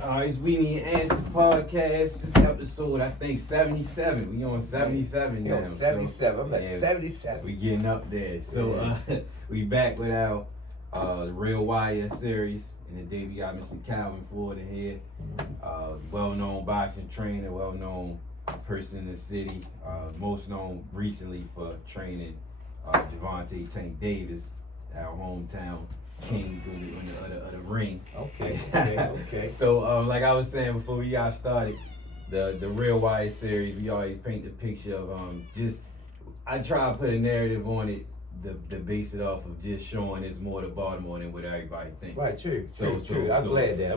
It's Weenie and Answers podcast. This episode, I think 77. We on 77 now. 77. I'm at yeah, 77. We getting up there. So we back with our the Real Wire series. And today we got Mr. Calvin Ford in here. Well-known boxing trainer, well-known person in the city. Most known recently for training Javante Tank Davis, our hometown king of the ring. Okay. So like I was saying before we got started, the Real Wire series, we always paint the picture of just, I try to put a narrative on it to base it off of just showing it's more to Baltimore than what everybody thinks. Right, true. I'm glad you did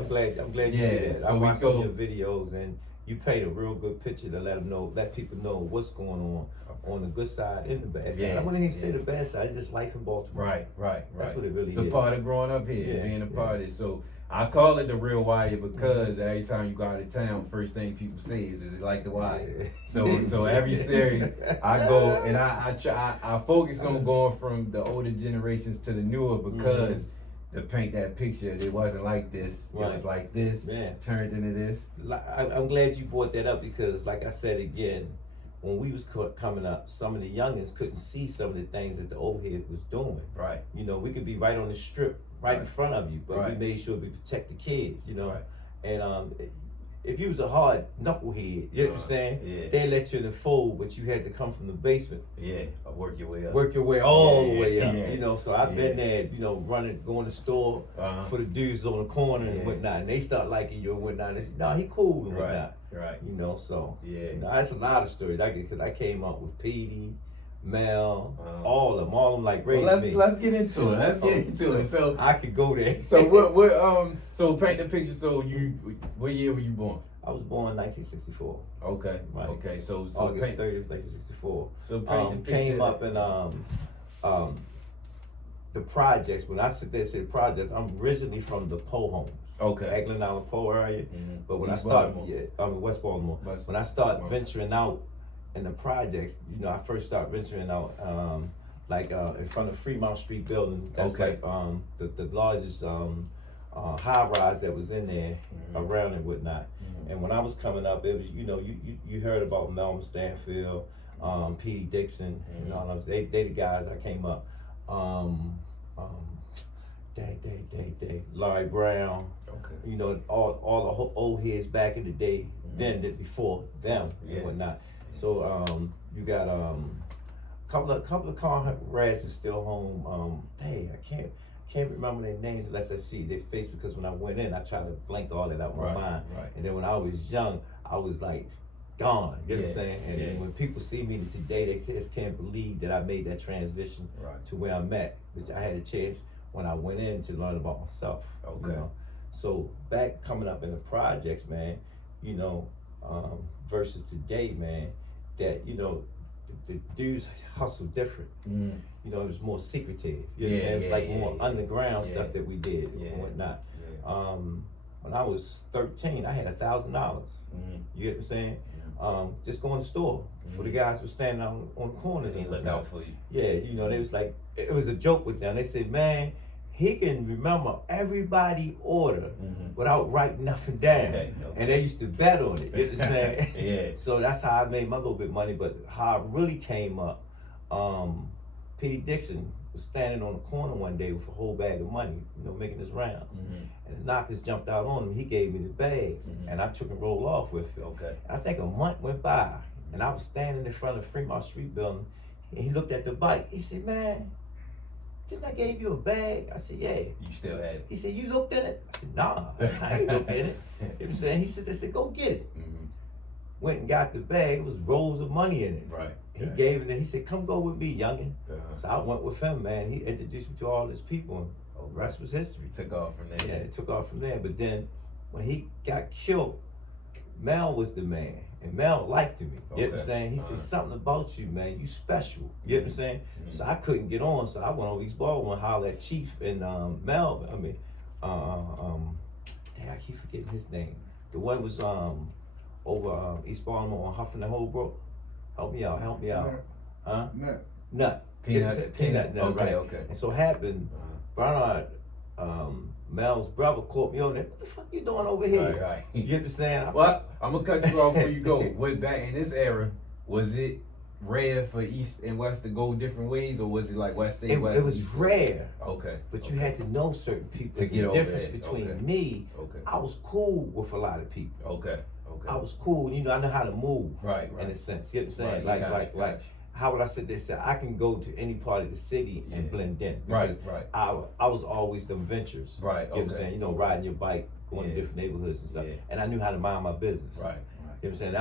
that. I watched some of your videos and you paint a real good picture to let people know what's going on the good side and the bad side. I wouldn't even say the bad side, it's just life in Baltimore. Right. That's what it really is. It's a part of growing up here, being a part of it. So I call it the Real Wire because every time you go out of town, first thing people say is it like the Wire? So every series I go and I focus on going from the older generations to the newer because to paint that picture, it wasn't like this. It was like this, turned into this. I'm glad you brought that up because, like I said again, when we was coming up, some of the youngins couldn't see some of the things that the old head was doing. Right. You know, we could be right on the strip, right in front of you, but we made sure we protect the kids, you know. Right. And if you was a hard knucklehead, you know what I'm saying? They let you in the fold, but you had to come from the basement. Work your way up. Work your way all the way up. You know, so I've been there, you know, going to the store for the dudes on the corner and whatnot. And they start liking you and whatnot. They say, no, he cool and whatnot. Right. You know, so you know, that's a lot of stories because I came up with Petey, Mel, all of them like raised me. Let's get into it. So I could go there. So what so paint the picture. So what year were you born? I was born in 1964. Okay. Right. Okay. So August 30th, 1964. So paint the picture. Came up in the projects. When I sit there and say projects, I'm originally from the Poe homes. Okay. Eglin Island, Poe area. But when East I started, Baltimore. I'm in West Baltimore. When I started venturing out in the projects, you know, I first started venturing out in front of Fremont Street building. That's like the largest high rise that was in there around and whatnot. And when I was coming up, it was, you know, you heard about Melvin Stanfield, Petey Dixon, and all those. They the guys I came up. Larry Brown. Okay. You know, all the old heads back in the day, then that before them and whatnot. So you got couple of comrades that's still home. I can't remember their names unless I see their face because when I went in, I tried to blank all that out of my mind. Right. And then when I was young, I was like gone. You know what I'm saying? And then when people see me today, they just can't believe that I made that transition to where I'm at, which I had a chance when I went in to learn about myself. Okay. You know? So back coming up in the projects, man, you know, versus today, man, that, you know, the dudes hustle different. You know, it was more secretive. You know what I'm saying? It was like more underground stuff that we did and whatnot. When I was 13, I had $1,000. You know what I'm saying? Just going to the store for the guys who were standing on the corners and look out for you. Yeah, you know, they was like, it was a joke with them. They said, man, he can remember everybody order without writing nothing down. Okay. And they used to bet on it. You know what I'm saying? So that's how I made my little bit of money. But how I really came up, Petey Dixon was standing on the corner one day with a whole bag of money, you know, making his rounds. And the knockers jumped out on him. He gave me the bag, and I took and rolled off with it. Okay. And I think a month went by, and I was standing in front of Fremont Street building, and he looked at the bike. He said, man, didn't I give you a bag? I said, yeah. You still had it? He said, you looked at it? I said, nah, I ain't looked at it. You know what I'm saying? He said, they said, go get it. Went and got the bag. It was rolls of money in it. Right. He gave it, and he said, come go with me, youngin'. So I went with him, man. He introduced me to all his people, and the rest was history. Took off from there. Yeah, it took off from there. But then when he got killed, Mel was the man, and Mel liked me. You know what I'm saying? He said, something about you, man, you special. You know what I'm saying? So I couldn't get on, so I went over East Baltimore and hollered at Chief and Mel. I mean, I keep forgetting his name. The one was over East Baltimore on Huffing and Holbrook. Help me out. Huh? Nut. Peanut Nut, right. Okay. And so happened, Bernard Mel's brother caught me over there. What the fuck you doing over here? Right. You get what I'm saying? Well, I'm gonna cut you off before you go. Was back in this era, was it rare for East and West to go different ways, or was it like West State, West? It was East? rare. Okay. But you had to know certain people. To get the over difference that. between Okay. me, Okay. I was cool with a lot of people. Okay. Okay. I was cool. You know, I know how to move. Right. In a sense. You know what I'm saying? Right, Like, how would I say this? I can go to any part of the city and blend in. Right. I was always them ventures. Right. You know what I'm saying? You know, riding your bike, going to different neighborhoods and stuff. Yeah. And I knew how to mind my business. Right. You know what I'm saying?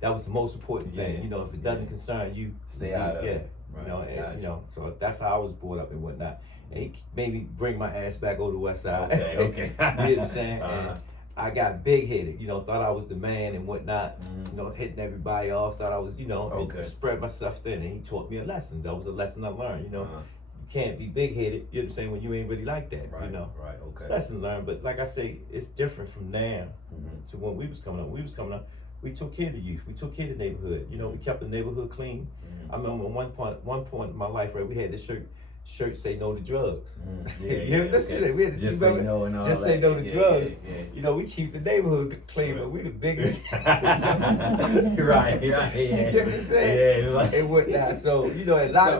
That was the most important thing. Yeah. You know, if it doesn't concern you, Stay out of it. Yeah. Right. You know, and, Gotcha. you know, so that's how I was brought up and whatnot. And he made me bring my ass back over the West Side. Okay. You know what I'm saying? And I got big headed, you know, thought I was the man and whatnot, you know, hitting everybody off, thought I was, you know, spread myself thin, and he taught me a lesson. That was a lesson I learned, you know. You can't be big headed, you know what I'm saying, when you ain't really like that, you know. Right, okay. It's lesson learned, but like I say, it's different from now to when we was coming up. When we was coming up, we took care of the youth, we took care of the neighborhood, you know, we kept the neighborhood clean. I remember one point in my life, right, we had this shirt say no to drugs. Listen to that. We had Just say no and all Just that. say no to drugs. Yeah. You know, we keep the neighborhood clean, but we the biggest. Right. You get what I'm saying? Yeah. Like, and whatnot. So, you know, a lot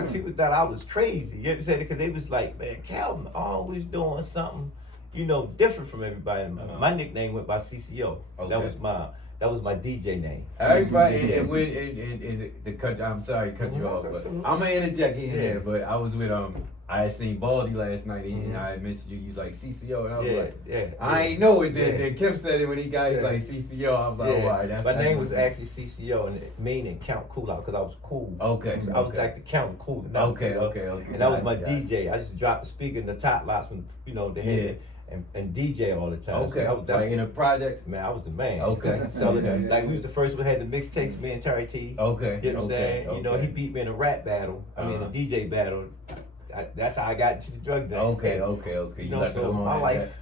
of people thought I was crazy. You know what I'm saying? Because they was like, man, Calvin always doing something, you know, different from everybody. My nickname went by CCO. Okay. That was my DJ name. Everybody, and the cut. I'm sorry to cut you off, but I'm gonna interject in there. But I was with I had seen Baldy last night, and I had mentioned you was like CCO, and I was like, I ain't know it. Then Kim said it when he got like CCO. I was like, all right, that's my name was actually CCO, and it meaning count cool out because I was cool. Okay. I was like the count cool. Okay. And that was my DJ. I just dropped the speaker in the top lots from the head. And DJ all the time. Okay. So that's like in a project. Man, I was the man. Okay. Like we was the first one had the mixtapes, me and Terry T. Okay. You know what I'm saying? Okay. You know, he beat me in a rap battle. I mean, a DJ battle. That's how I got into the drug game. Okay. You know, so my life,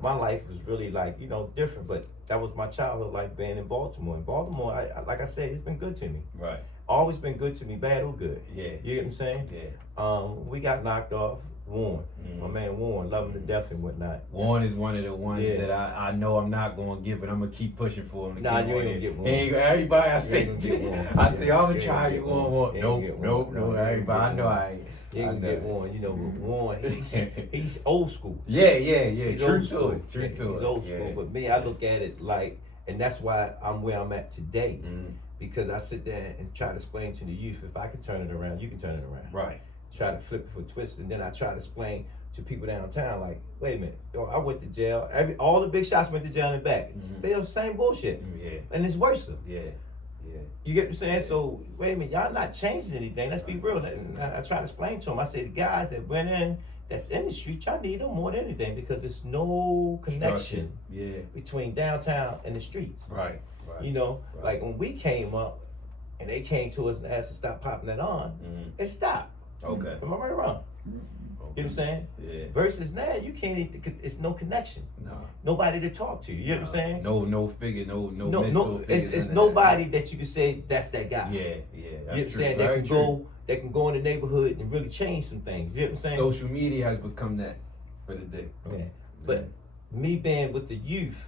my life was really like, you know, different. But that was my childhood life being in Baltimore. In Baltimore, I like I said, it's been good to me. Right. Always been good to me, bad or good. Yeah. You get what I'm saying? Yeah. We got knocked off. Warren, my man Warren, love him to death and whatnot. Warren is one of the ones that I know I'm not gonna give it. I'm gonna keep pushing for him. Nah, you ain't gonna get Warren. Everybody I say, I'm gonna try to get Warren. Nope. Everybody, I know I ain't. You ain't gonna get Warren. You know, Warren, he's old school. Yeah. He's True to it. He's old school. But me, I look at it like, and that's why I'm where I'm at today. Because I sit there and try to explain to the youth, if I can turn it around, you can turn it around. Right. Try to flip it for a twist, and then I try to explain to people downtown, like, wait a minute, yo, I went to jail. All the big shots went to jail and back. It's still same bullshit. And it's worse. Yeah. You get what I'm saying? So, wait a minute, y'all not changing anything. Let's be real. And I try to explain to them. I say, the guys that went in, that's in the street, y'all need them more than anything because there's no connection between downtown and the streets. Right. You know, like when we came up and they came to us and asked to stop popping that on, it stopped. Okay. Am I right or wrong? You know what I'm saying? Yeah. Versus now, you can't even, it's no connection. No. Nobody to talk to. You know what I'm saying? No figure, no mental figure. It's nobody that you can say that's that guy. Yeah. You know what I'm saying? That can go in the neighborhood and really change some things. You know what I'm saying? Social media has become that for the day. Yeah. But me being with the youth,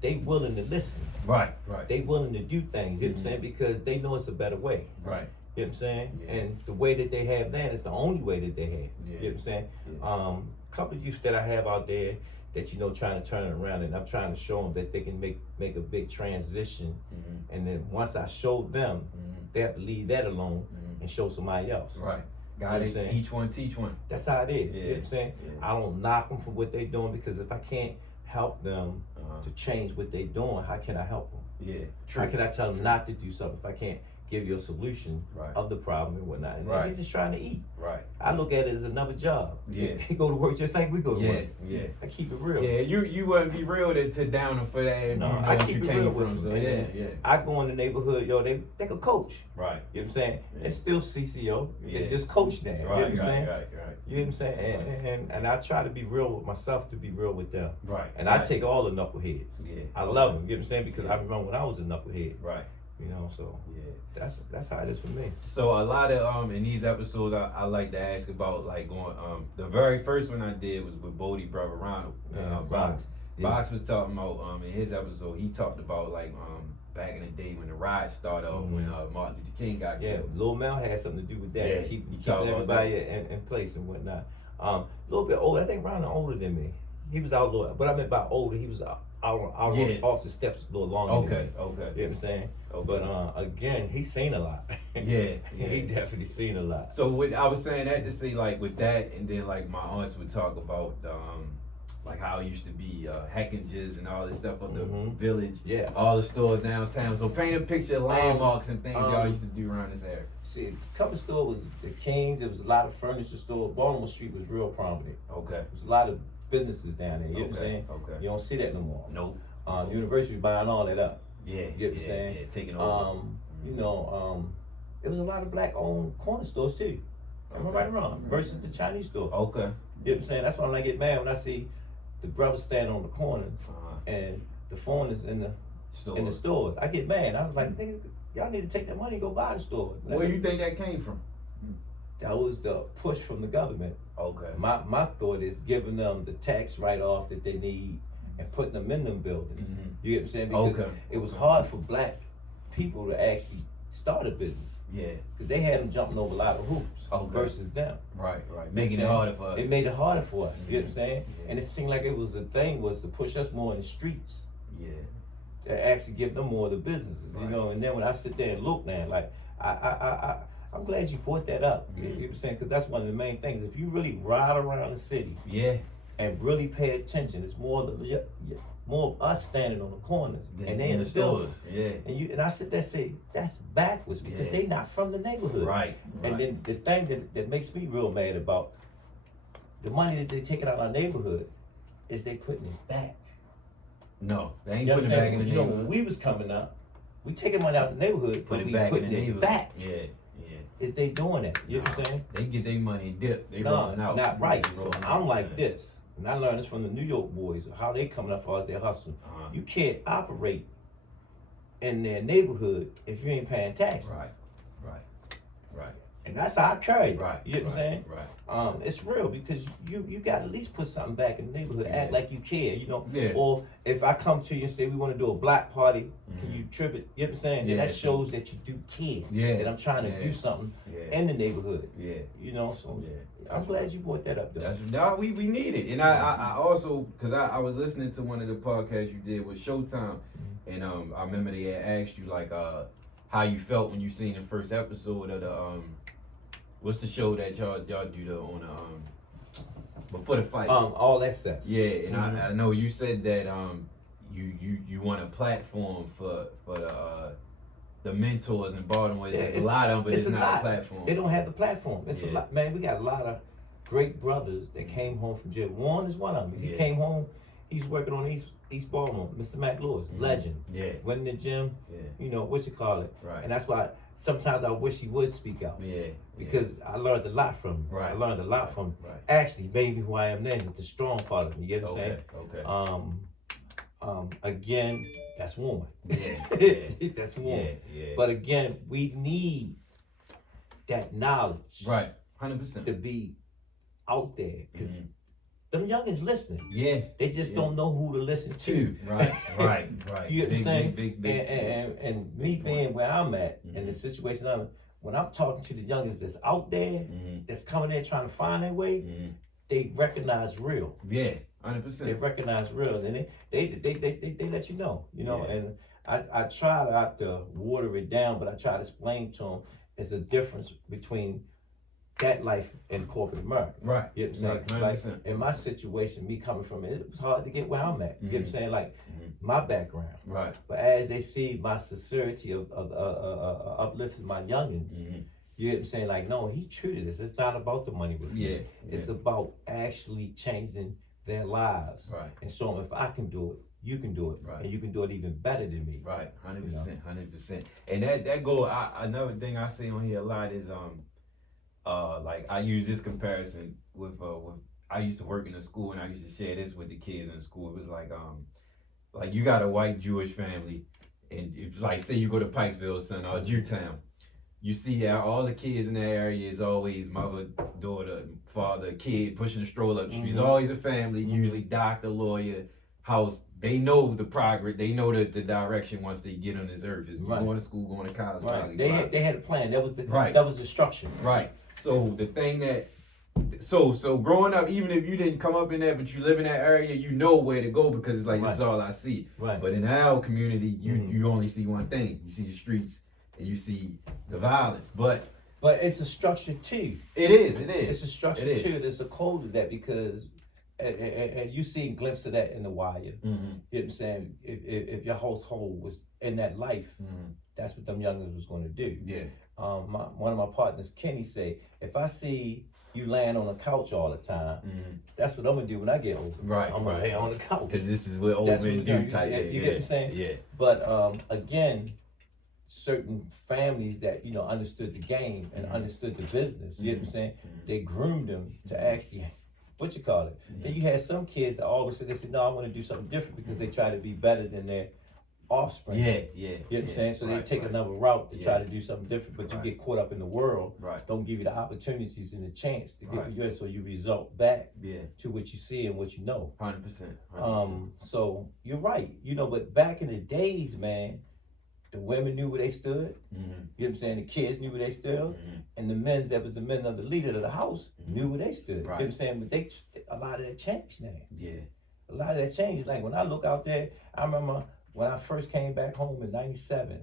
they willing to listen. Right. They willing to do things. You know what I'm saying? Because they know it's a better way. Right. You know what I'm saying? Yeah. And the way that they have that is the only way that they have. Yeah. You know what I'm saying? Yeah. Couple of youth that I have out there that, you know, trying to turn it around, and I'm trying to show them that they can make a big transition. And then once I show them, they have to leave that alone and show somebody else. Right. Got it. Each one teach one. That's how it is. Yeah. You know what I'm saying? Yeah. I don't knock them for what they're doing because if I can't help them to change what they're doing, how can I help them? Yeah. True. How can I tell them not to do something if I can't give you a solution of the problem and whatnot? And they're just trying to eat. Right. I look at it as another job. Yeah. They go to work just like we go to work. Yeah. I keep it real. Yeah, you wouldn't be real to down them for that. No, you I know keep you it came real from. with So them. yeah. I go in the neighborhood, yo, they could coach. Right. You know what I'm saying? Yeah. It's still CCO. Yeah. It's just coach now. Right. You know what I'm saying? Right. You know what I'm saying? And I try to be real with myself to be real with them. Right. And I take all the knuckleheads. Yeah. I love them. You know what I'm saying? Because I remember when I was a knucklehead. Right. You know, so yeah. that's how it is for me. So a lot of in these episodes, I like to ask about like going the very first one I did was with Bodie brother Ronald, Box. Yeah. Box was talking about in his episode he talked about like back in the day when the riots started off when Martin Luther King got killed. Lil Mel had something to do with that. Yeah, keep about everybody in place and whatnot. A little bit older, I think Ronald older than me. He was out a little, but I meant by older, he was out off the steps a little longer than me. Okay. You know what I'm saying? Okay. But again, he's seen a lot. Yeah. He definitely seen a lot. So I was saying that to say like with that, and then like my aunts would talk about like how it used to be Heckinges and all this stuff of the village. Yeah. All the stores downtown. So paint a picture of landmarks and things y'all used to do around this area. See, the cover store was the Kings. There was a lot of furniture stores. Baltimore Street was real prominent. Okay. There was a lot of businesses down there. You know what I'm saying? Okay. You don't see that no more. Nope. The university buying all that up. Yeah. You get what I'm saying? Yeah, taking over. You know, there was a lot of black-owned corner stores too. Am I right or wrong? Versus the Chinese store. Okay. You know what I'm saying? That's why when I get mad when I see the brothers standing on the corner and the phone is in the stores. I get mad. I was like, niggas, y'all need to take that money and go buy the store. Where do you think that came from? That was the push from the government. Okay. My thought is giving them the tax write-off that they need and putting them in them buildings. You get what I'm saying? Because it was hard for black people to actually start a business. Yeah. Because they had them jumping over a lot of hoops versus them. Right. Making it harder for us. It made it harder for us. You know what I'm saying? Yeah. And it seemed like it was a thing was to push us more in the streets. Yeah. To actually give them more of the businesses, you know. And then when I sit there and look, man, like I'm glad you brought that up. You know what I'm saying? Because that's one of the main things. If you really ride around the city, and really pay attention, it's more of us standing on the corners and they in the stores. And I sit there and say that's backwards because they not from the neighborhood. Right. And then the thing that makes me real mad about the money that they taking out of our neighborhood is they putting it back. No, they ain't putting it back in the neighborhood. When we was coming up, we taking money out of the neighborhood, but we putting it back. Yeah. Is they doing that? You know what I'm saying? They get their money dipped. They rolling out. Not right. So I'm like this. And I learned this from the New York boys, how they coming up as far as their hustle. You can't operate in their neighborhood if you ain't paying taxes. Right. And that's how I carry it. Right. You know what I'm saying? Right. It's real because you got to at least put something back in the neighborhood, act like you care, you know? Yeah. Or if I come to you and say we want to do a black party, can you trip it? You know what I'm saying? Then that shows that you do care. That I'm trying to do something in the neighborhood. You know, so I'm glad you brought that up though. We need it. And I also, because I was listening to one of the podcasts you did with Showtime, and I remember they had asked you like how you felt when you seen the first episode of the what's the show that y'all do on before the fight? All Access. Yeah, and I know you said that you want a platform for the mentors in Baltimore. There's a lot of them, but it's not a platform. They don't have the platform. It's a lot, man. We got a lot of great brothers that came home from jail. Warren is one of them. He came home. He's working on East Baltimore. Mr. Mac Lewis, legend. Went in the gym. You know what you call it. Right. And that's why sometimes I wish he would speak out. Because I learned a lot from him. I learned a lot from him. Actually, made me who I am now. It's the strong part of me. You know what I'm saying? Again, that's Warren. That's Warren. But again, we need that knowledge. 100%. To be out there. Because them youngins listening. They just don't know who to listen to. Right. You know what I'm saying? Big and me being where I'm at in the situation I'm in, when I'm talking to the youngins that's out there, that's coming there trying to find their way, they recognize real. 100%. They recognize real, and they let you know, And I try not to water it down, but I try to explain to them it's a difference between that life in corporate America. You know what I'm saying? Like in my situation, me coming from it was hard to get where I'm at. You know what I'm saying? Like my background. But as they see my sincerity of uplifting my youngins, you know what I'm saying? Like, no, he treated this. It's not about the money with me. It's about actually changing their lives. And show them if I can do it, you can do it. And you can do it even better than me. 100%. 100%. And that go, another thing I say on here a lot is like I use this comparison with I used to work in a school and I used to share this with the kids in the school. It was like you got a white Jewish family and if, like, say you go to Pikesville, son, or Jewtown, you see how all the kids in that area is always mother, daughter, father, kid pushing the stroller up the street. It's always a family, usually doctor, lawyer, house. They know the progress. They know the direction once they get on this earth. Is going to school, going to college. Right. They had a plan. That was the structure. Right. So the thing that so growing up, even if you didn't come up in that, but you live in that area, you know where to go because it's like this is all I see. Right. But in our community, you only see one thing. You see the streets and you see the violence. But it's a structure too. It is. It's a structure too. There's a code to that because and you see a glimpse of that in The Wire. You know what I'm saying? If your household was in that life, that's what them youngins was going to do. Yeah. One of my partners, Kenny, say, if I see you laying on the couch all the time, that's what I'm gonna do when I get older. Right. I'm gonna lay on the couch. Because this is what old men do. Type. You get what I'm saying? Yeah. But again, certain families that understood the game and understood the business. You know what I'm saying? They groomed them to actually. What you call it? Then you had some kids that always said, no, I want to do something different because they try to be better than their offspring. Yeah. You know what I'm saying? So they take another route to try to do something different, but you get caught up in the world. Right. Don't give you the opportunities and the chance to get you, so you result back to what you see and what you know. 100%. So you're right. But back in the days, man, the women knew where they stood. You know what I'm saying? The kids knew where they stood. And the men that was the men of the leader of the house knew where they stood. You know what I'm saying? But a lot of that changed now. Yeah. A lot of that changed. Like when I look out there, I remember when I first came back home in '97,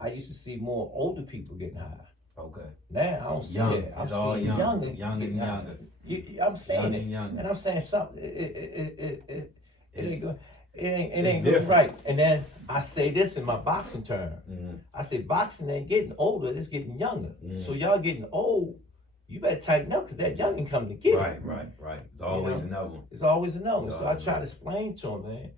I used to see more older people getting high. Okay. Now I don't see it. I'm seeing younger. I'm saying it. And I'm saying something. It ain't good. It ain't good, right. And then I say this in my boxing term. I say boxing ain't getting older, it's getting younger. So y'all getting old, you better tighten up because that youngin' coming to get it. Right. It's always another one. It's always another one. So I try to explain to him, man,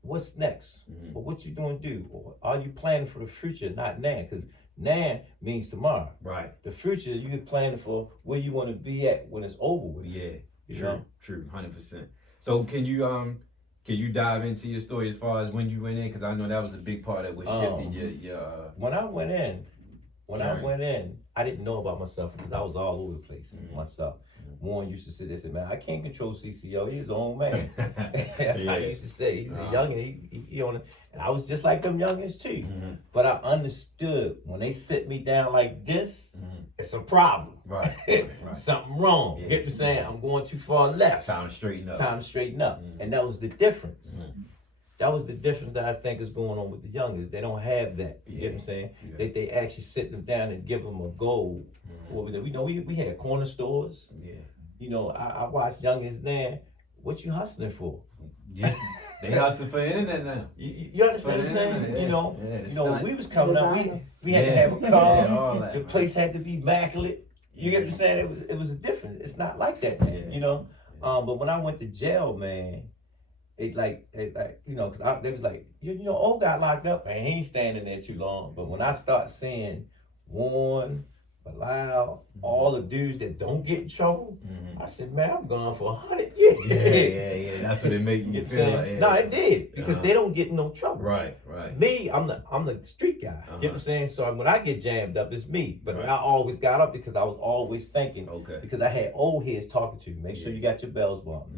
what's next? Or what you gonna do? Or are you planning for the future, not now? Because now means tomorrow. Right. The future, you're planning for where you want to be at when it's over with. Yeah. True. 100%. So can you dive into your story as far as when you went in? Because I know that was a big part of what shifted your When I went in, I didn't know about myself because I was all over the place myself. Warren used to sit there and say, man, I can't control CCO. He's his own man. That's how he used to say. He's a youngin'. He on it. And I was just like them youngins too. But I understood when they sit me down like this, it's a problem. Right. Something wrong. You get what I'm saying? I'm going too far left. Time to straighten up. And that was the difference. That was the difference that I think is going on with the youngest. They don't have that. You get what I'm saying? They actually sit them down and give them a goal. We had corner stores. I watched youngest now. What you hustling for? They hustle for internet now. You understand what I'm saying? When we was coming up, we had to have a car. The place had to be immaculate. You get what I'm saying? It was a difference. It's not like that, man. But when I went to jail, man, it because they was like, old got locked up, and he ain't standing there too long. But when I start seeing Warren, Bilal, all the dudes that don't get in trouble, I said, man, I'm gone for 100 years. Yeah. That's what it made you feel like. No, it did, because they don't get in no trouble. Right. Me, I'm the street guy. You get what I'm saying? So when I get jammed up, it's me. But I always got up because I was always thinking. Okay. Because I had old heads talking to me. Make sure you got your bells bumped.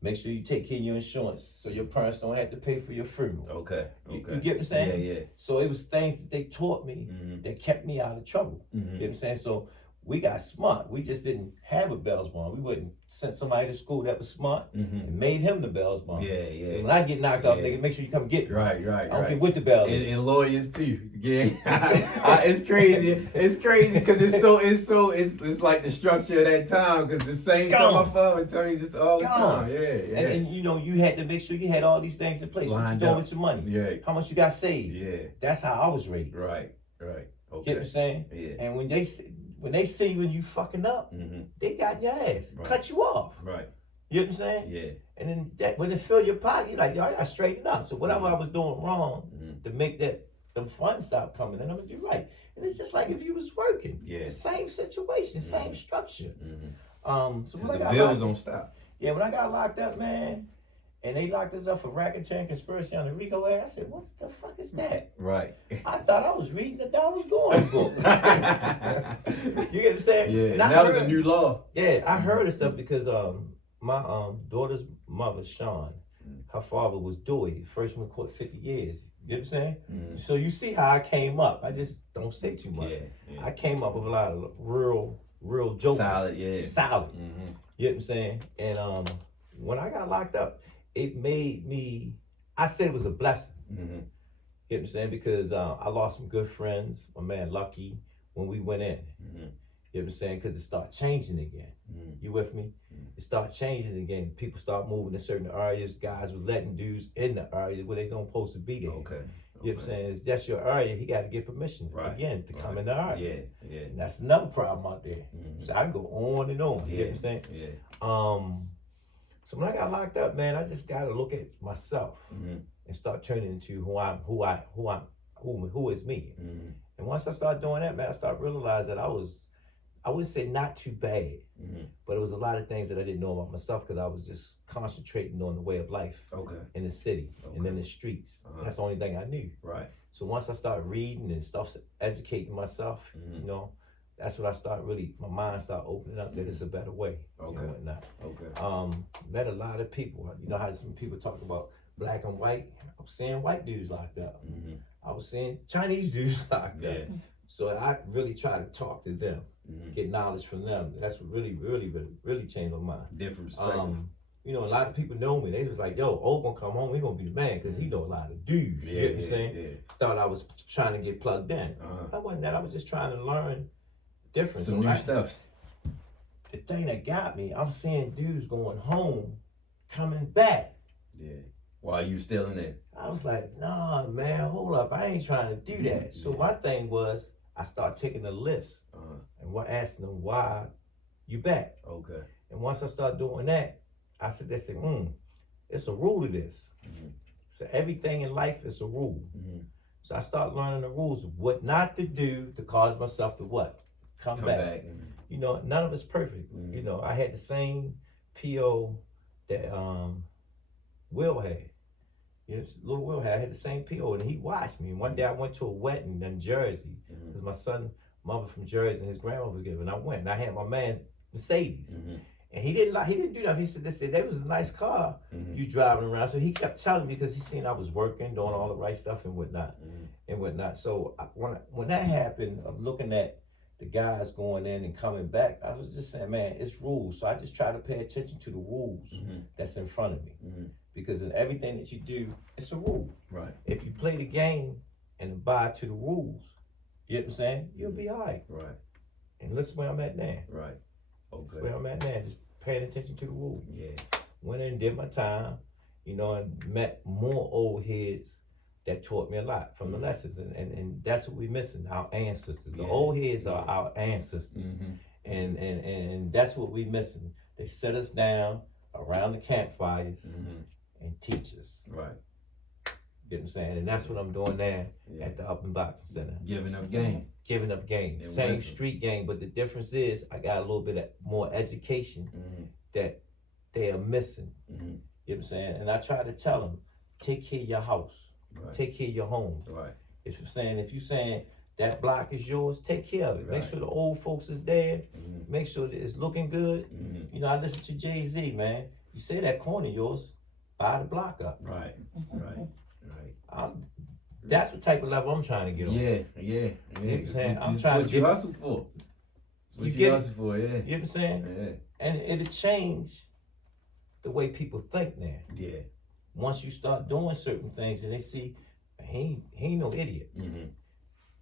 Make sure you take care of your insurance so your parents don't have to pay for your funeral. Okay. You get what I'm saying? Yeah. So it was things that they taught me that kept me out of trouble. You know what I'm saying? So we got smart. We just didn't have a bells bond. We wouldn't send somebody to school that was smart and made him the bells bond. So when I get knocked off, nigga, make sure you come get me. Right. I don't get with the bells. And lawyers too. Yeah. It's crazy. It's crazy because it's like the structure of that time because the same stuff my father would tell me this all the time. Yeah. And you had to make sure you had all these things in place. What you doing with your money? Yeah. How much you got saved? Yeah. That's how I was raised. Right. Okay. Get what I'm saying? Yeah. And when they see when you fucking up, they got your ass, cut you off. Right. You know what I'm saying? Yeah. And then when they fill your pocket, you're like, yo, I gotta straighten up. So whatever I was doing wrong to make them funds stop coming, then I'm gonna do right. And it's just like if you was working. Yeah. The same situation, same structure. So when the bills don't stop. Yeah, when I got locked up, man, and they locked us up for racketeering, conspiracy on the RICO Act. I said, what the fuck is that? Right. I thought I was reading the Donald's Going book. You get what I'm saying? Yeah, and that was a new law. Yeah, I heard of stuff because my daughter's mother, Sean, her father was Dewey, first one caught 50 years. You know what I'm saying? So you see how I came up. I just don't say too much. Yeah. I came up with a lot of real jokes. Solid, yeah. Solid. You know what I'm saying? And when I got locked up, it made me, I said it was a blessing. You know what I'm saying? Because I lost some good friends. My man Lucky, when we went in. You know what I'm saying? Because it started changing again. You with me? It started changing again. People start moving to certain areas. Guys was letting dudes in the areas where they don't supposed to be there. Okay. You know what I'm saying? It's just your area. He got to get permission again to come in the area. Yeah. And that's another problem out there. So I can go on and on. You know what I'm saying? Yeah. So when I got locked up, man, I just got to look at myself and start turning into who is me. And once I started doing that, man, I started realizing that I wouldn't say not too bad, but it was a lot of things that I didn't know about myself because I was just concentrating on the way of life in the city and in the streets. That's the only thing I knew. Right. So once I started reading and stuff, educating myself, you know, that's what I started really, my mind started opening up that it's a better way. And whatnot. Met a lot of people. You know how some people talk about black and white? I'm seeing white dudes locked up. I was seeing Chinese dudes locked up. So I really try to talk to them, get knowledge from them. That's what really changed my mind. Different perspective. You know, a lot of people know me. They was like, yo, O gonna come home, he gonna be the man, because he know a lot of dudes. You know what I'm saying? Thought I was trying to get plugged in. I wasn't that, I was just trying to learn different. Some new stuff. The thing that got me, I'm seeing dudes going home, coming back. Yeah. While you still in there. I was like, nah, man, hold up. I ain't trying to do that. So my thing was, I started taking a list and asking them why you back. And once I started doing that, I said, it's a rule to this. So everything in life is a rule. So I started learning the rules of what not to do to cause myself to what? Come back. You know, none of it's perfect. You know, I had the same PO that Will had. You know, little Will had. I had the same PO, and he watched me. And one day I went to a wedding in Jersey, because my son, mother from Jersey, and his grandma was giving. I went, and I had my man Mercedes, and he didn't do that. He said, that was a nice car you driving around. So he kept telling me, because he seen I was working, doing all the right stuff and whatnot, So when that happened, I'm looking at the guys going in and coming back, I was just saying, man, it's rules. So I just try to pay attention to the rules that's in front of me. Because in everything that you do, it's a rule. Right. If you play the game and abide to the rules, you know what I'm saying? You'll be all right. Right. And listen where I'm at now. Right. That's where I'm at now, just paying attention to the rules. Yeah. Went in, did my time, you know, and met more old heads that taught me a lot from the lessons. And that's what we're missing, our ancestors. The old heads are our ancestors. And that's what we're missing. They set us down around the campfires and teach us. Right. You know what I'm saying? And that's what I'm doing now at the Up and Boxing Center. Giving up game. Giving up game. Same street game, but the difference is I got a little bit of more education that they are missing. You know what I'm saying? And I try to tell them, take care of your house. Take care of your home. Right. If you're saying that block is yours, take care of it. Make sure the old folks is there. Make sure that it's looking good. You know, I listen to Jay-Z, man. You say that corner yours, buy the block up. Right. That's what type of level I'm trying to get on. Yeah. You know what I'm saying? I'm trying to get. What you hustle for. What you hustle for, yeah. You know what I'm saying? Yeah. And it'll change the way people think now. Yeah. Once you start doing certain things and they see, he ain't no idiot.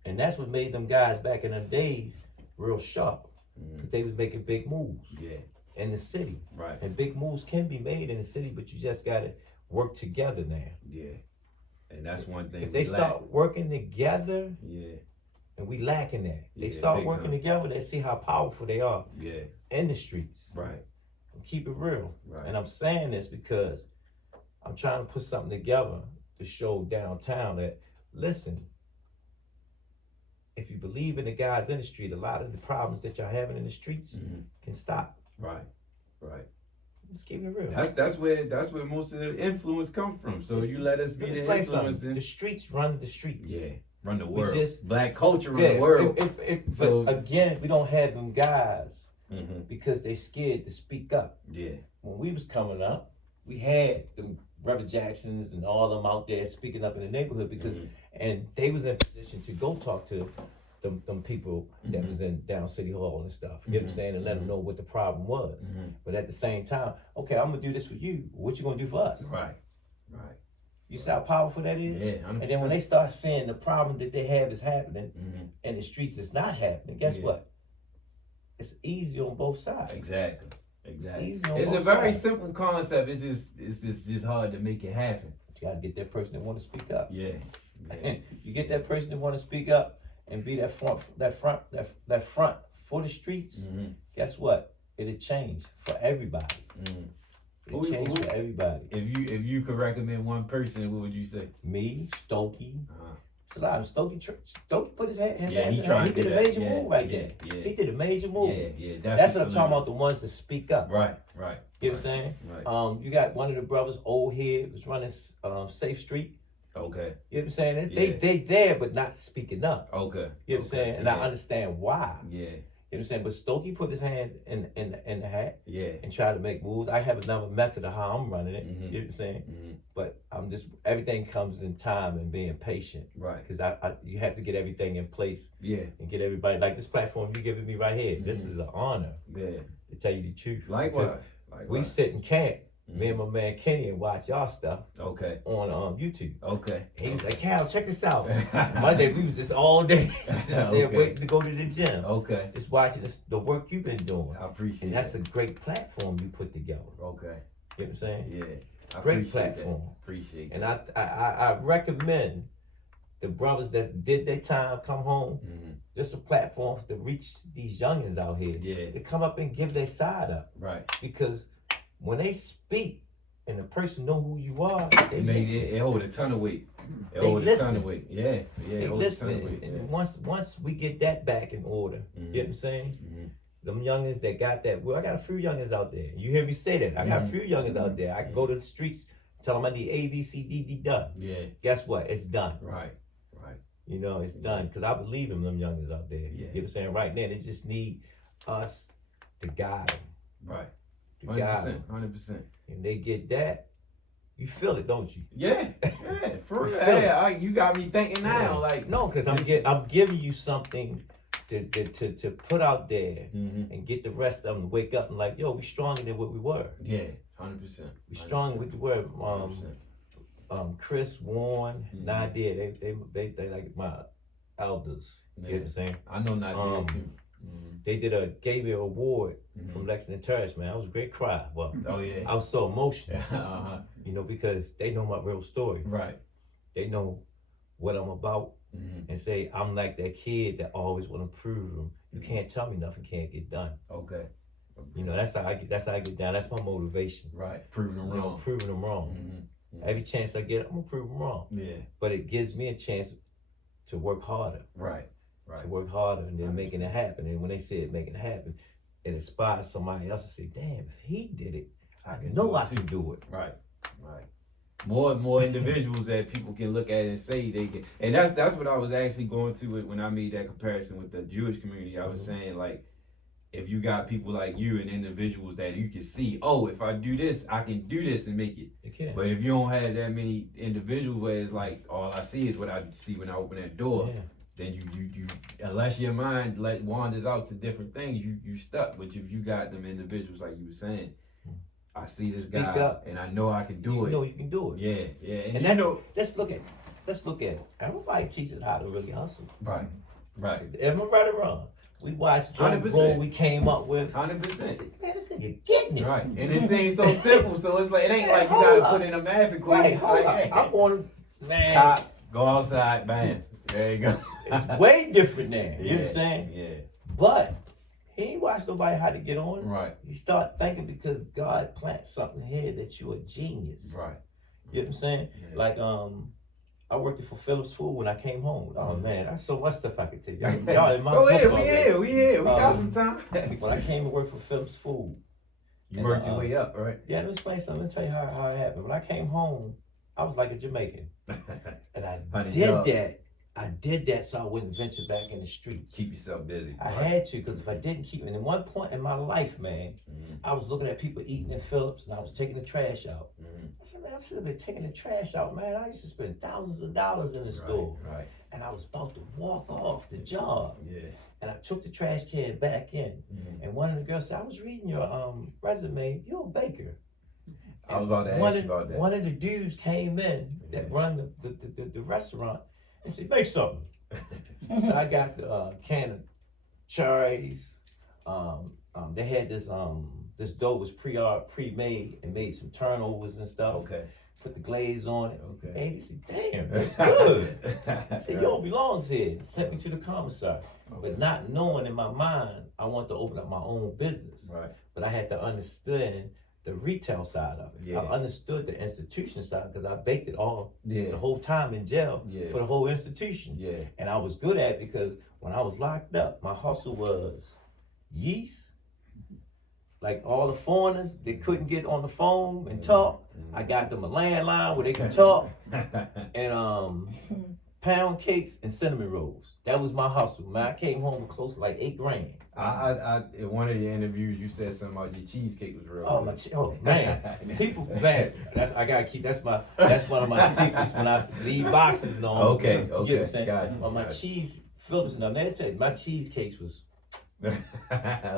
And that's what made them guys back in them days real sharp. Because they was making big moves in the city. Right. And big moves can be made in the city, but you just got to work together now. Yeah. And that's one thing. If they start working together, and we lacking that. They start working together, they see how powerful they are in the streets. Right. And keep it real. Right. And I'm saying this because I'm trying to put something together to show downtown that, listen, if you believe in the guys in the street, a lot of the problems that y'all having in the streets can stop. Right. Right. Let's keep it real. That's where most of the influence come from. So you let us be the influence. The streets run the streets. Yeah, run the world. Just, black culture run the world. So but again, we don't have them guys mm-hmm. because they scared to speak up. Yeah. When we was coming up, we had the Reverend Jacksons and all them out there speaking up in the neighborhood because, mm-hmm. and they was in a position to go talk to them people that mm-hmm. was in down City Hall and stuff. You mm-hmm. understand? And let them know what the problem was. Mm-hmm. But at the same time, okay, I'm gonna do this for you. What you gonna do for us? Right. You see how powerful that is? Yeah. 100%. And then when they start seeing the problem that they have is happening, mm-hmm. and the streets is not happening, guess what? It's easy on both sides. Exactly. It's a very simple concept. It's just hard to make it happen. You gotta get that person that want to speak up. Yeah. You get that person that want to speak up and be that front for the streets. mm-hmm. Guess what? It'll change for everybody. Mm-hmm. It'll change for everybody. If you could recommend one person, what would you say? Me, Stokey. Uh-huh. It's a lot of Stokey put his hand. He did a major move right there. Yeah. He did a major move. Yeah. That's what I'm talking about. The ones that speak up. Right. You know what I'm saying? Right. You got one of the brothers, old head, was running Safe Street. Okay. You know what I'm saying? They there, but not speaking up. Okay. You know what I'm saying? And I understand why. Yeah. You know what I'm saying? But Stokey put his hand in the hat. Yeah. And tried to make moves. I have another method of how I'm running it. Mm-hmm. You know what I'm saying? Mm-hmm. But I'm just, everything comes in time and being patient. Right. Because you have to get everything in place. Yeah. And get everybody, like this platform you giving me right here. Mm-hmm. This is an honor. Yeah. To tell you the truth. Likewise. We sit in camp, mm-hmm. me and my man Kenny, and watch y'all stuff. Okay. On YouTube. Okay. He was like, Cal, check this out. Monday we was just all day sitting there waiting to go to the gym. Okay. Just watching the work you've been doing. I appreciate and that's a great platform you put together. Okay. You know what I'm saying? Yeah. Great platform. Appreciate and I recommend the brothers that did their time come home. Mm-hmm. This a platform to reach these youngins out here. Yeah. To come up and give their side up. Right. Because when they speak and the person know who you are, it hold a ton of weight. It hold a ton of weight. Yeah. They listening. And once we get that back in order, mm-hmm. you know what I'm saying? Mm-hmm. Them youngins that got that. Well, I got a few youngins out there. You hear me say that? I got a few youngins out there. I can go to the streets, tell them I need A, B, C, D, done. Yeah. Guess what? It's done. Right. You know, it's done. Because I believe in them youngins out there. Yeah. You know what I'm saying? Right now, they just need us to guide them. Right. To guide 100%. And they get that, you feel it, don't you? Yeah. For real. Hey, you got me thinking now. Like no, because I'm giving you something to put out there mm-hmm. and get the rest of them to wake up and like, yo, we stronger than what we were. Yeah, 100%. We stronger with the word. Chris, Warren, mm-hmm. Nadia, they like my elders. You know what I'm saying? I know Nadia too. Mm-hmm. They gave me an award mm-hmm. from Lexington Terrace, man. I was a great cry. Well, oh yeah. I was so emotional. uh-huh. You know, because they know my real story. Right. They know what I'm about. Mm-hmm. And say I'm like that kid that always want to prove them. You can't tell me nothing can't get done. Okay. You know, that's how I get down. That's my motivation. Right. Proving them wrong. Proving them wrong. Mm-hmm. Mm-hmm. Every chance I get, I'm gonna prove them wrong. Yeah. But it gives me a chance to work harder. Right. To work harder and then making it happen. And when they say it making it happen, it inspires somebody else to say, damn, if he did it, I can do it. Right. More individuals that people can look at and say they can. And that's what I was actually going to it when I made that comparison with the Jewish community. I was mm-hmm. saying, like, if you got people like you and individuals that you can see, oh, if I do this, I can do this and make it. You can. But if you don't have that many individuals where it's like all I see is what I see when I open that door, then you unless your mind wanders out to different things, you stuck. But if you got them individuals like you were saying, I see this guy up, and I know I can do it. You know you can do it. Yeah. And that's, let's look at it. Everybody teaches how to really hustle. Right. Am I right or wrong? We watched Joe Blow we came up with. 100%. Man, this nigga getting it. Right. And it seems so simple, so it's like it ain't like you gotta put in a math equation. Right, hold up. Hey, I'm going man. Cop, go outside, bam. There you go. It's way different now. You know what I'm saying? Yeah. But he ain't watched nobody how to get on. Right. He start thinking because God plants something here that you're a genius. Right. You know what I'm saying? Yeah. Like I worked for Phillips Food when I came home. Oh man, that's so much stuff I could tell you. Y'all in my Go ahead, we here. We got some time. When I came to work for Phillips Food, You worked your way up, right? Yeah, let me explain something. Let me tell you how it happened. When I came home, I was like a Jamaican. And I did that so I wouldn't venture back in the streets. Keep yourself busy. I had to, because if I didn't keep, and at one point in my life, man, I was looking at people eating in Phillips, and I was taking the trash out. I said, man, I'm sitting there taking the trash out, man. I used to spend thousands of dollars in the store. Right. And I was about to walk off the job. Yeah. And I took the trash can back in. And one of the girls said, I was reading your resume, you're a baker. I was about to ask you about that. One of the dudes came in that run the restaurant and said, make something. So I got the can of cherries. They had this dough was pre-made and made some turnovers and stuff. Okay. Put the glaze on it. Okay. Hey, they said, damn, that's good. I said, yo, belongs here. Sent me to the commissary. Okay. But not knowing in my mind, I wanted to open up my own business. Right. But I had to understand the retail side of it. Yeah. I understood the institution side because I baked it all Yeah. the whole time in jail for the whole institution. Yeah. And I was good at it because when I was locked up, my hustle was yeast. Like all the foreigners that couldn't get on the phone and talk, I got them a landline where they can talk, and pound cakes and cinnamon rolls. That was my hustle, man. I came home with close to like $8,000. I in one of the interviews you said something about your cheesecake was real good. Oh man, people, man, I gotta keep. That's one of my secrets when I leave boxing and all. Okay, You get what I'm saying? Gotcha, On my cheese, Phillips and them, they tell you, my cheesecakes was. You get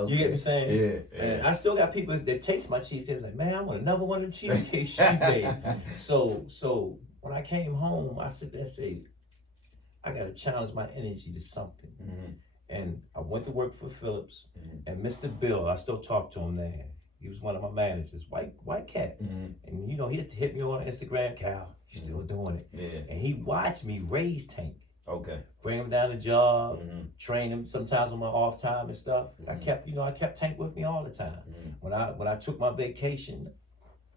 what I'm saying? Yeah. And I still got people that taste my cheesecake like, man, I want another one of the cheesecakes she made. So when I came home, I sit there and say, I gotta challenge my energy to something. And I went to work for Phillips, and Mr. Bill, I still talk to him there. He was one of my managers, white cat. And you know, he had to hit me on Instagram, Cal, you still doing it. Yeah. And he watched me raise Tank. Okay. Bring him down the job, train him sometimes on my off time and stuff. I kept Tank with me all the time. When I took my vacation,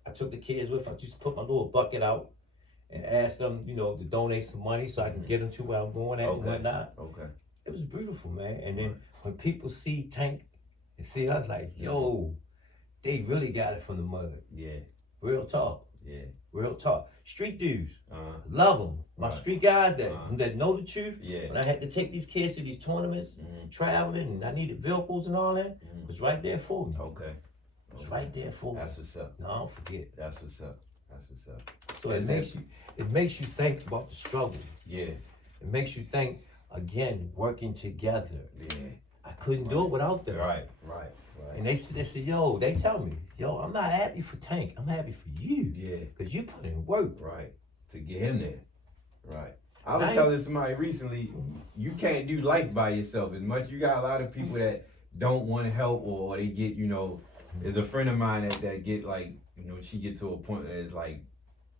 I took the kids with. I just put my little bucket out and asked them, to donate some money so I can get them to where I'm going at and whatnot. Okay. It was beautiful, man. And then when people see Tank and see us, like, yo, they really got it from the mud. Yeah. Real talk. Yeah. Real talk. Street dudes, love them. My street guys that know the truth. Yeah. When I had to take these kids to these tournaments, traveling, and I needed vehicles and all that, it was right there for me. Okay. It was right there for me. That's what's up. No, don't forget. That's what's up. That's what's up. So it makes you think about the struggle. Yeah. It makes you think, again, working together. Yeah. I couldn't do it without them. Right. And they said, they tell me, I'm not happy for Tank. I'm happy for you. Yeah. Because you put in work. Right. To get him there. Right. I was telling somebody recently, you can't do life by yourself. As much you got a lot of people that don't want to help, or they get, there's a friend of mine that get like, she get to a point where it's like,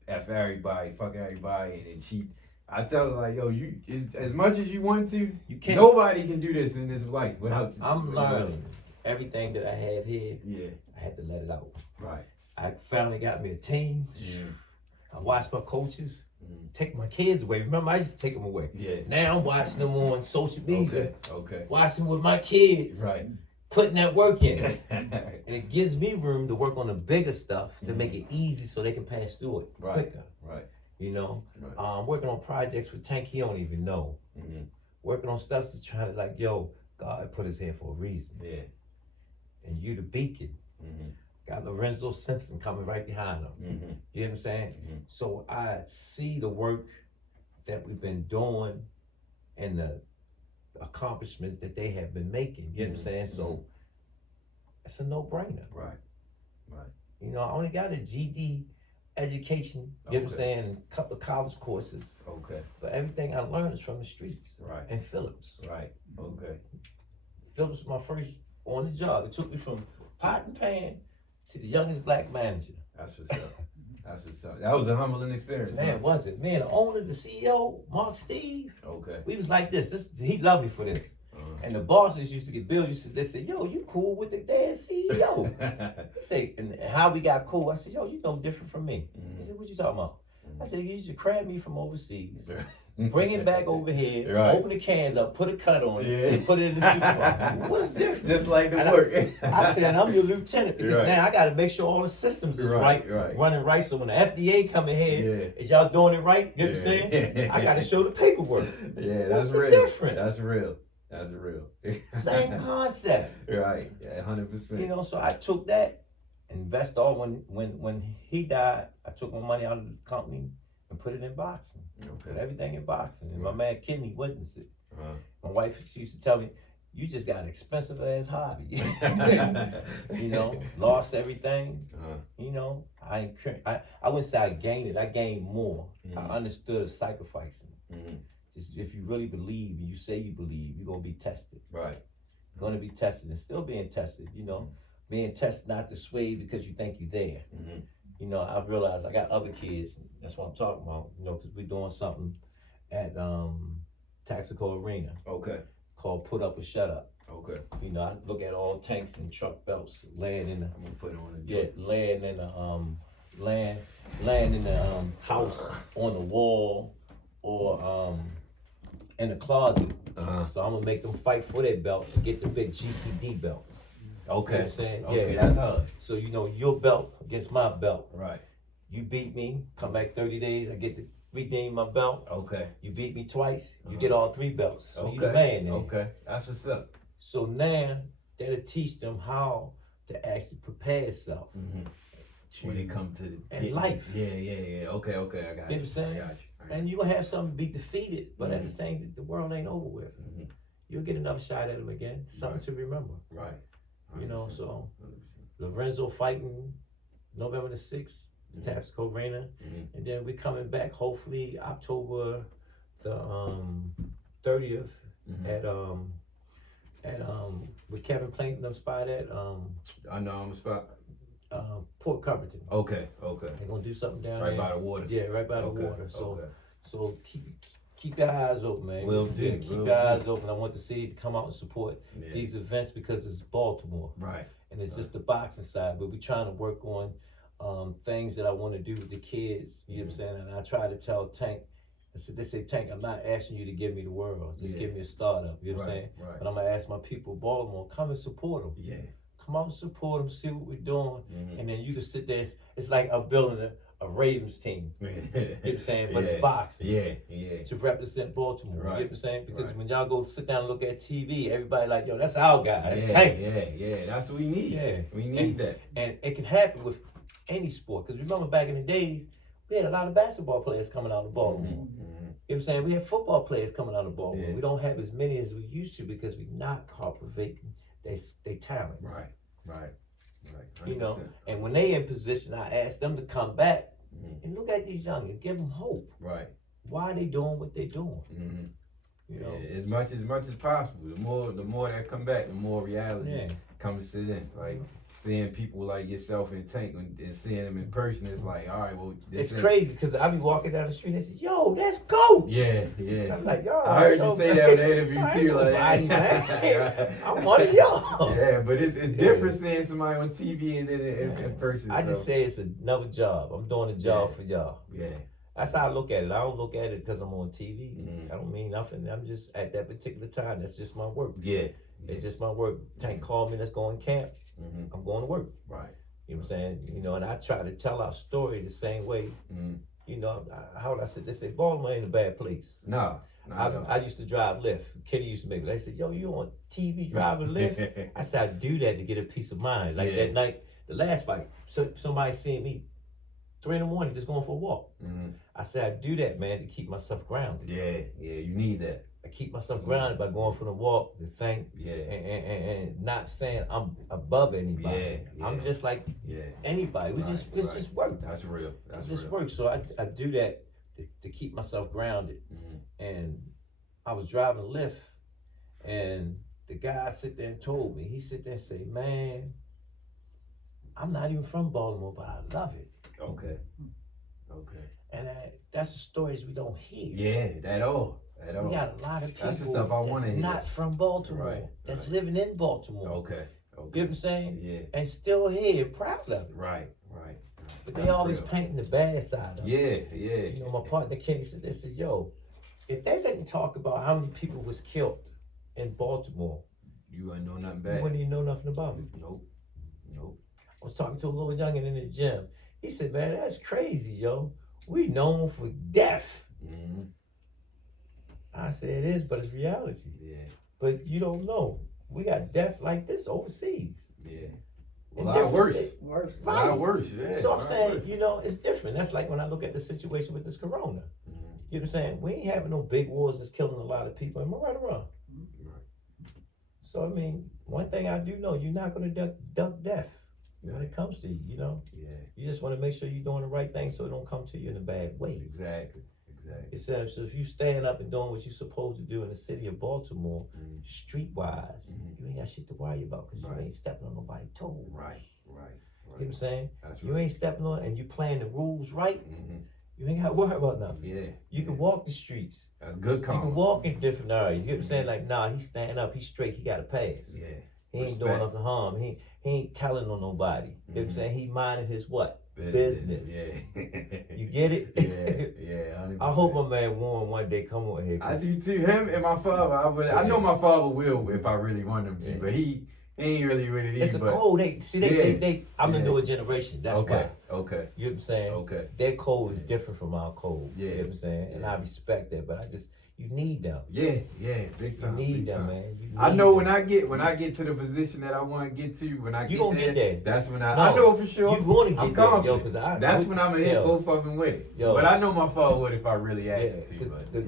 F everybody, fuck everybody, and then I tell her like, yo, as much as you want to, you can't. Nobody can do this in this life without. I'm learning everything that I have here. Yeah, I had to let it out. Right. I finally got me a team. Yeah. I watched my coaches take my kids away. Remember, I used to take them away. Yeah. Now I'm watching them on social media. Okay. Watching with my kids. Right. Putting that work in. And it gives me room to work on the bigger stuff to make it easy so they can pass through it quicker. Right. Right. Working on projects with Tank, he don't even know. Working on stuff that's trying to God put us here for a reason. Yeah. And you the beacon. Got Lorenzo Simpson coming right behind him. You know what I'm saying? So I see the work that we've been doing and the accomplishments that they have been making. You know what I'm saying? So it's a no-brainer. Right. I only got a GD education, you know what I'm saying, and a couple of college courses. Okay. But everything I learned is from the streets. Right. And Phillips. Right. Okay. Phillips was my first on the job. It took me from pot and pan to the youngest black manager. That's what's up. That's what's up. That was a humbling experience. Man, was it? Man, the owner, the CEO, Mark Steve. Okay. We was like this. He loved me for this. And the bosses used to get bills. They said, yo, you cool with the damn CEO. He said, and how we got cool. I said, yo, you know different from me. He said, what you talking about? I said, you should crab me from overseas. bring it back over here, Right. open the cans up, put a cut on it, Yeah. and put it in the supermarket. What's different? Just like the And work. I said, I'm your lieutenant because Right. now I got to make sure all the systems is right, running right. So when the FDA come in here, is y'all doing it right? You know what I'm saying? I got to show the paperwork. Yeah, What's that's the real. difference? That's real. That's real. Same concept. Right. Yeah, 100%. You know, so I took that, invest all when he died, I took my money out of the company and put it in boxing. Put everything in boxing. And my man Cutty witnessed it. My wife, she used to tell me, you just got an expensive ass hobby. You know, lost everything. You know, I wouldn't say I gained it, I gained more. I understood sacrificing. Just if you really believe and you say you believe, you're gonna be tested. Right. You're gonna be tested and still being tested, you know. Being tested not to sway because you think you're there. You know, I've realized I got other kids, that's what I'm talking about, you know, because we're doing something at Tactical Arena. Called Put Up or Shut Up. You know, I look at all tanks and truck belts laying in the I'm gonna put it on the laying in the laying in the house on the wall or in the closet. So I'm gonna make them fight for that belt to get the big GTD belt. You know what I'm saying? Okay, yeah, that's hard. So you know your belt against my belt. Right. You beat me, come back 30 days, I get to redeem my belt. You beat me twice, you get all 3 belts. So you the man then. That's what's up. So now that'll teach them how to actually prepare yourself. When it comes to and life. Yeah. Okay, I got you. You know what I'm saying? I got you. And you're gonna have something be defeated, but at the same, the world ain't over with. You'll get another shot at him again. Something to remember. Right. You know, so Lorenzo fighting November the 6th, Tactical Arena, and then we coming back hopefully October the 30th at with Kevin Plankton them spot at I know I'm a spot. Port Covington. Okay. They're gonna do something down right there. by the water. Yeah, right by the water. So keep your eyes open, man. Will do. Keep your eyes open. I want the city to come out and support these events because it's Baltimore. Right. And it's just the boxing side, but we're trying to work on things that I want to do with the kids. You know what I'm saying? And I try to tell Tank, they say, Tank, I'm not asking you to give me the world. Just give me a startup. You know what I'm saying? Right. But I'm going to ask my people, Baltimore, come and support them. Yeah. Come out and support them, see what we're doing. And then you can sit there. It's like I'm building a Ravens team. You know what I'm saying? But it's boxing. Yeah. To represent Baltimore. Right. You know what I'm saying? Because when y'all go sit down and look at TV, everybody like, yo, that's our guy. That's Tank. Yeah. That's what we need. Yeah. We need that. And it can happen with any sport. Because remember back in the days, we had a lot of basketball players coming out of Baltimore. You know what I'm saying? We had football players coming out of Baltimore. Yeah. We don't have as many as we used to because we're not cultivating their talent. Right. 100%. You know, and when they in position, I ask them to come back and look at these young and give them hope. Right. Why are they doing what they're doing? You know, as much as possible. The more that come back, the more reality comes to in. Like seeing people like yourself in Tank and seeing them in person, it's like, all right, well, it's crazy because I be walking down the street and they say, yo, that's Coach. Yeah. I'm like, yo, I heard you say that in the interview too. Like, man. I'm one of y'all. Yeah, but it's different seeing somebody on TV and then in person. I just say it's another job. I'm doing a job for y'all. Yeah. That's how I look at it. I don't look at it because I'm on TV. I don't mean nothing. I'm just at that particular time. That's just my work. Yeah. It's just my work. Tank called me, let's go in camp. I'm going to work. Right. You know what I'm saying? You know, and I try to tell our story the same way. You know, how would I say? They say Baltimore ain't a bad place. No. I used to drive Lyft. Cutty used to make me. They said, yo, you on TV driving Lyft? I said, I do that to get a peace of mind. Like that night, the last fight, somebody seen me 3 a.m. just going for a walk. I said, I do that, man, to keep myself grounded. Yeah, you need that. I keep myself grounded by going for the walk, to think, and not saying I'm above anybody. I'm just like anybody. It's just work. That's real. It's just work. So I do that to keep myself grounded. And I was driving Lyft, and the guy sit there and told me, he sit there and say, man, I'm not even from Baltimore, but I love it. Okay. And that's the stories we don't hear. Yeah, at all. We got a lot of people that's the stuff I that's not from Baltimore, that's living in Baltimore. Okay. You know what I'm saying? Yeah. And still here, proud of it. Right. But they always painting the bad side of it. Yeah. You know, my partner Kenny said, yo, if they didn't talk about how many people was killed in Baltimore, You wouldn't know nothing you bad. wouldn't even know nothing about it. Nope. I was talking to a little youngin in the gym. He said, man, that's crazy, yo. We known for death. Mm-hmm. I said, it is, but it's reality. Yeah. But you don't know. We got death like this overseas. Yeah. In A lot different worse. cities. Worse. A lot worse, yeah. So I'm a lot saying, worse. you know, it's different. That's like when I look at the situation with this corona. Mhm. You know what I'm saying? We ain't having no big wars that's killing a lot of people. Am I right or wrong? Right. So, I mean, one thing I do know, you're not going to duck death when it comes to you, you know? Yeah. You just want to make sure you're doing the right thing so it don't come to you in a bad way. Exactly. It says, so if you stand up and doing what you're supposed to do in the city of Baltimore, Mhm. streetwise, Mhm. you ain't got shit to worry about because Right. you ain't stepping on nobody's toes. Right. You know what I'm saying? That's You ain't stepping on and you playing the rules right, Mm-hmm. you ain't got to worry about nothing. Yeah. You can walk the streets. That's good You karma. can walk in different areas. You know what I'm saying? Like, nah, he's standing up, he's straight, he got a pass. Yeah. He ain't Respect. doing nothing harm. He ain't telling on nobody. You know what I'm Mhm. saying? He minding his what? Business. Yeah. You get it? Yeah. 100%. I hope my man Warren one day come on here. I do too. Him and my father. I know my father will if I really want him to, Yeah. but he ain't really with it either. It's a but, code. I'm Yeah. a newer generation. That's Okay. why. Okay. You know what I'm saying? Okay. Their code is different from our code. Yeah. You know what I'm saying? And Yeah. I respect that, but you need them. Yeah. Big You time. need big them, time. man. You I need know them. when I get to the position that I want to get to, when I You get gonna there, get there. that's when I No. know for sure. You gonna get I'm there, yo, confident. 'cause That's when I'm gonna hit yo. both of them with it. Yo. But I know my father would if I really asked Yeah, him to. 'cause But the-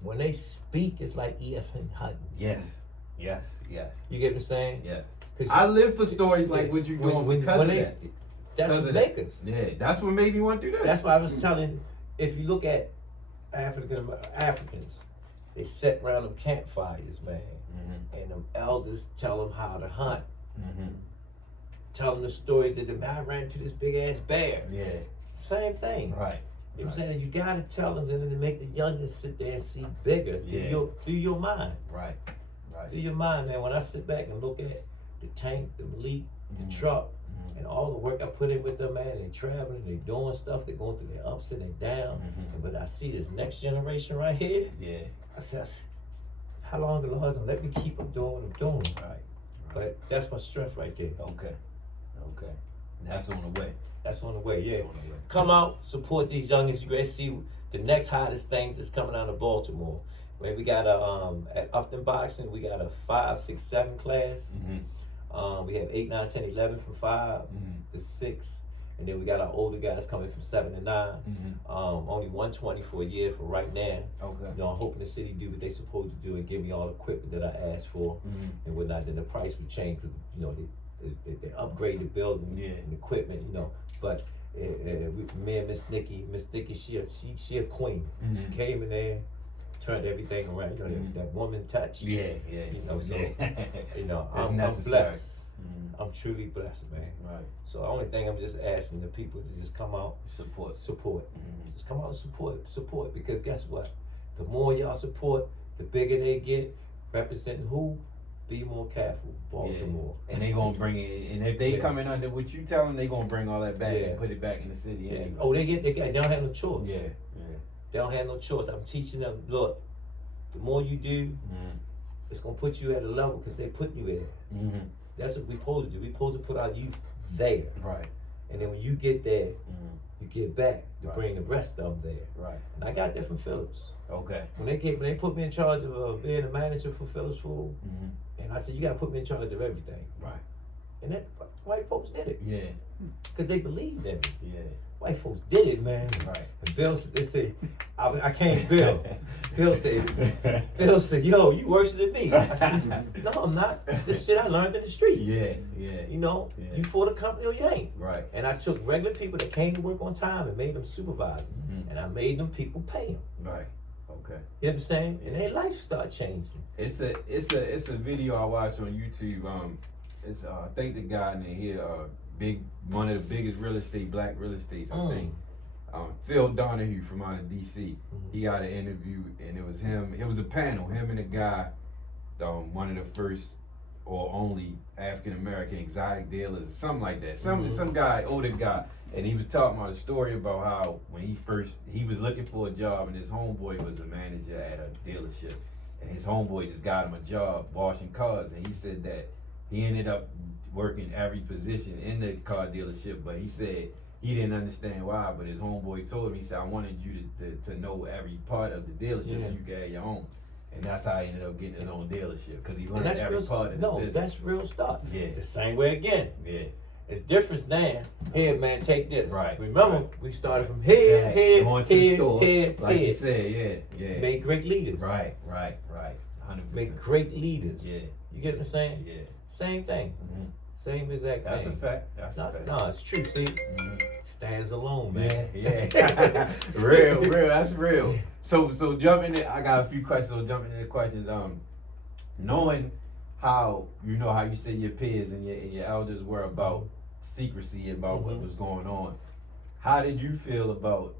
when they speak, it's like E.F. and Hutton. yes. You get what I'm saying? Yes. 'Cause I live for stories like what you're doing because of that. that's Because what of make that. us. Yeah, that's what made me want to do that. That's why I was telling, if you look at Africans, they sit around them campfires, man, Mm-hmm. and them elders tell them how to hunt. Mm-hmm. Tell them the stories that I ran into this big ass bear. Yeah. Same thing. Right. You know what I'm saying? You gotta tell them, and then to make the youngest sit there and see bigger Yeah. through your mind. Right. Through your mind, man. When I sit back and look at the tank, the Malik, the truck, and all the work I put in with them, man, they traveling, they doing stuff, they're going through their ups and their downs. Mhm. But I see this next generation right here. Yeah. I said, how long the Lord gonna let me keep them doing what I'm doing? Right. But that's my strength right there. Okay. And that's on the way. That's on the way, yeah. On the way. Come out, support these youngins. You guys see the next hottest thing that's coming out of Baltimore. Where we got at Upton Boxing, we got a 5, 6, 7 class. Mm-hmm. We have 8, 9, 10, 11 from 5 to 6. And then we got our older guys coming from 7 to 9. Mm-hmm. Only 120 for a year for right now. Okay. You know, I'm hoping the city do what they supposed to do and give me all the equipment that I asked for and whatnot. Then the price would change because, you know, they upgrade the building and equipment, you know. But me and Miss Nikki, she a queen. Mhm. She came in there, turned everything around. You know, that woman touch. Yeah. You know, so you know, That's I'm necessary. blessed. I'm truly blessed, man. Right. So the only thing I'm just asking the people to just come out, Support. Mm-hmm. Just come out and support. Because guess what? The more y'all support, the bigger they get. Representing who? Be more careful, Baltimore. Yeah. And they gonna bring it. And if they coming under what you tell them, they gonna bring all that back and put it back in the city. Yeah. Anyway. Oh, they don't have no choice. Yeah. They don't have no choice. I'm teaching them. Look, the more you do, it's gonna put you at a level because they put you there. Mm-hmm. That's what we supposed to do. We supposed to put our youth there. Right. And then when you get there, you get back to Right. bring the rest of them there. Right. And I got that from Phillips. Okay. When they put me in charge of being a manager for Phillips Food, and I said, you gotta put me in charge of everything. Right. And that white folks did it. Yeah. Because they believed in me. Yeah. White folks did it, man. Right. And Bill, they say, I can't Bill. Bill said, yo, you worse than me. I said, no, I'm not. It's just shit I learned in the streets. Yeah. You know, you for the company or you ain't. Right. And I took regular people that came to work on time and made them supervisors. And I made them people pay them. Right. Okay. You understand? And their life start changing. It's a video I watched on YouTube. It's I think the guy in here, one of the biggest black real estates, I think. Phil Donahue from out of DC. He got an interview and it was him. It was a panel, him and a guy, one of the first or only African American exotic dealers, something like that. Some guy, older guy, And he was talking about a story about how when he was looking for a job, and his homeboy was a manager at a dealership, and his homeboy just got him a job washing cars, and he said that he ended up working every position in the car dealership, but he said he didn't understand why, but his homeboy told him, he said, I wanted you to know every part of the dealership so you could have your own. And that's how he ended up getting his own dealership, because he learned every part of the business. That's real stuff. Yeah. The same way again. Yeah. It's different now. Here, man, take this. Right. Remember, we started from here, Going to the store, like you said, yeah. Made great leaders. Right. 100%. Make great leaders. Yeah. You get what I'm saying? Yeah. Same thing. Mm-hmm. Same exact That's thing. a fact. That's a fact. No, it's true. See, stands alone, man. Yeah. real. That's real. So jumping in, I got a few questions. So jumping into the questions. Knowing how you say your peers and your elders were about secrecy about what was going on, how did you feel about